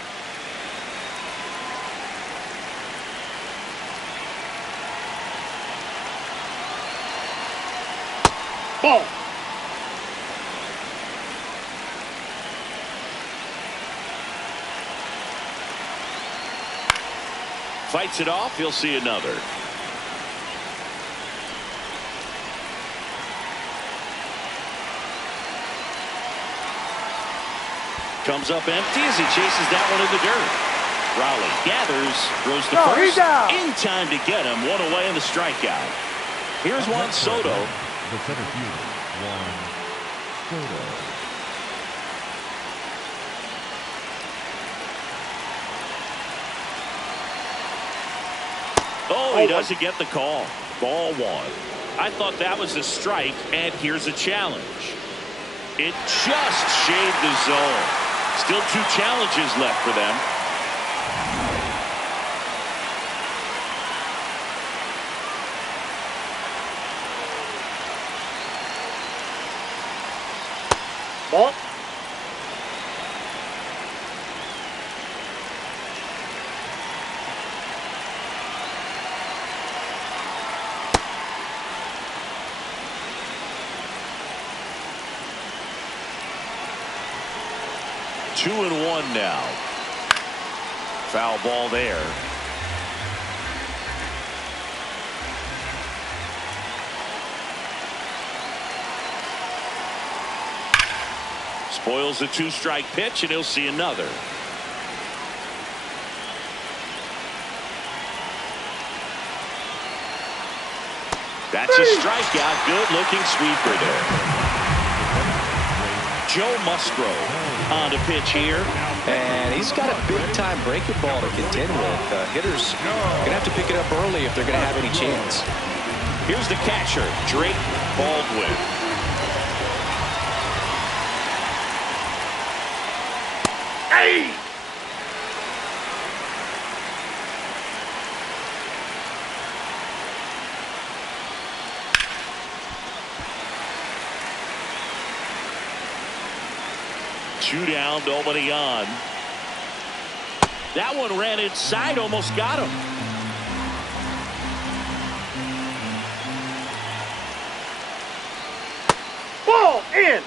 Ball. Fights it off. He'll see another. Comes up empty as he chases that one in the dirt. Rowley gathers, throws to he's first. down. In time to get him. One away in the strikeout. Here's Juan Soto. The center fielder, Juan Soto. Oh, he doesn't get the call. Ball 1. I thought that was a strike, and here's a challenge. It just shaved the zone. Still 2 challenges left for them. Ball. Two and 1 now. Foul ball there. Spoils the 2-strike pitch, and he'll see another. That's a strikeout. Good looking sweeper there. Joe Musgrove on the pitch here. And he's got a big-time breaking ball to contend with. Hitters going to have to pick it up early if they're going to have any chance. Here's the catcher, Drake Baldwin. Hey! Two down, nobody on. That one ran inside, almost got him. Ball in.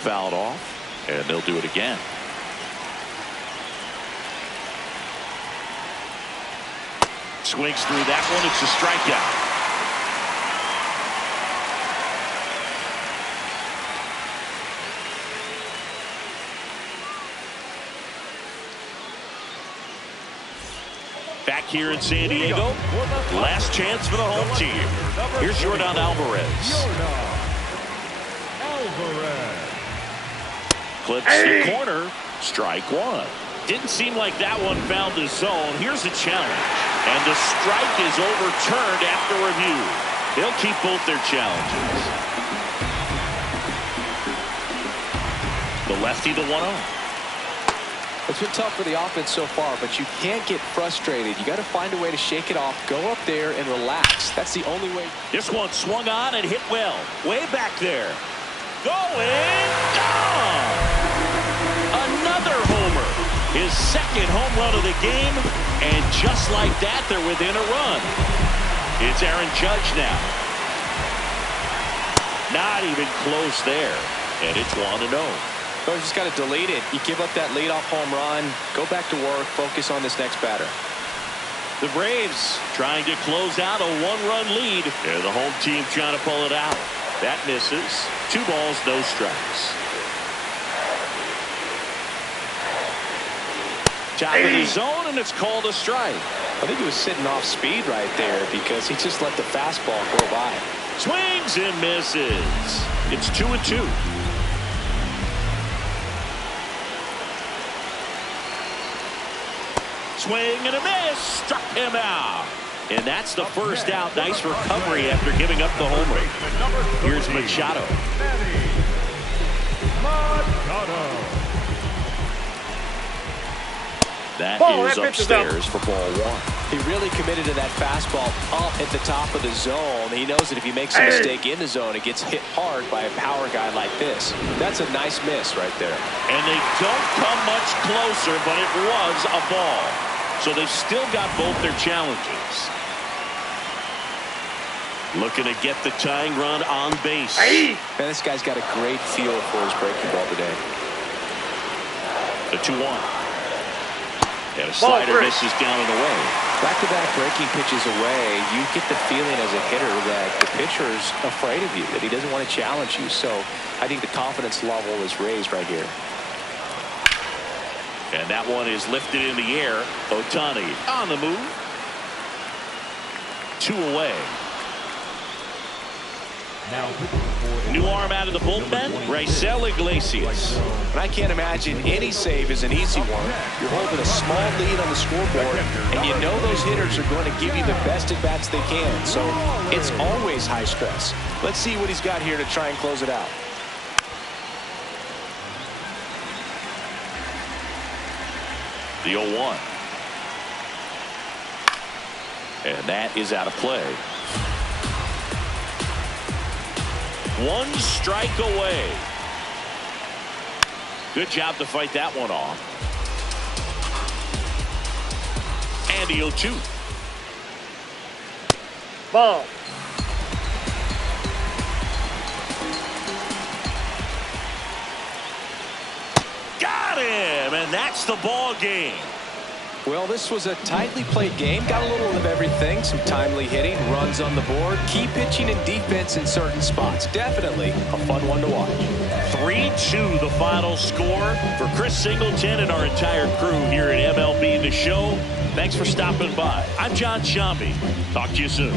Fouled off, and they'll do it again. Swings through that one. It's a strikeout. Back here in San Diego, last chance for the home team. Here's Jordan Alvarez. Clips the corner, strike one. Didn't seem like that one found the zone. Here's a challenge, and the strike is overturned after review. They'll keep both their challenges. The lefty, the 1-0. It's been tough for the offense so far, but you can't get frustrated. You got to find a way to shake it off, go up there and relax. That's the only way. This one swung on and hit well. Way back there. Going down. Another homer. His second home run of the game. And just like that, they're within a run. It's Aaron Judge now. Not even close there. And it's 1-0. So you just got to delete it. You give up that leadoff home run, go back to work, focus on this next batter. The Braves trying to close out a one-run lead. And the home team trying to pull it out. That misses. 2 balls, no strikes. Top of the zone, and it's called a strike. I think he was sitting off speed right there because he just let the fastball go by. Swings and misses. It's 2-2. Swing and a miss. Struck him out. And that's the first out. Nice recovery after giving up the homer. Here's Machado. That is upstairs for ball 1. He really committed to that fastball up at the top of the zone. He knows that if he makes a mistake in the zone, it gets hit hard by a power guy like this. That's a nice miss right there. And they don't come much closer, but it was a ball. So they've still got both their challenges. Looking to get the tying run on base. Man, this guy's got a great feel for his breaking ball today. The 2-1. And a slider misses down and away. Back-to-back breaking pitches away, you get the feeling as a hitter that the pitcher's afraid of you, that he doesn't want to challenge you. So I think the confidence level is raised right here. And that one is lifted in the air. Ohtani on the move. 2 away. New arm out of the bullpen, Raisel Iglesias. And I can't imagine any save is an easy one. You're holding a small lead on the scoreboard, and you know those hitters are going to give you the best at-bats they can. So it's always high stress. Let's see what he's got here to try and close it out. The 0-1. And that is out of play. 1 strike away. Good job to fight that one off. And the 0-2. Ball. Got him, and that's the ball game. Well, this was a tightly played game. Got a little of everything. Some timely hitting, runs on the board, key pitching and defense in certain spots. Definitely a fun one to watch. 3-2 the final score. For Chris Singleton and our entire crew here at MLB The Show, thanks for stopping by. I'm John Shambi. Talk to you soon.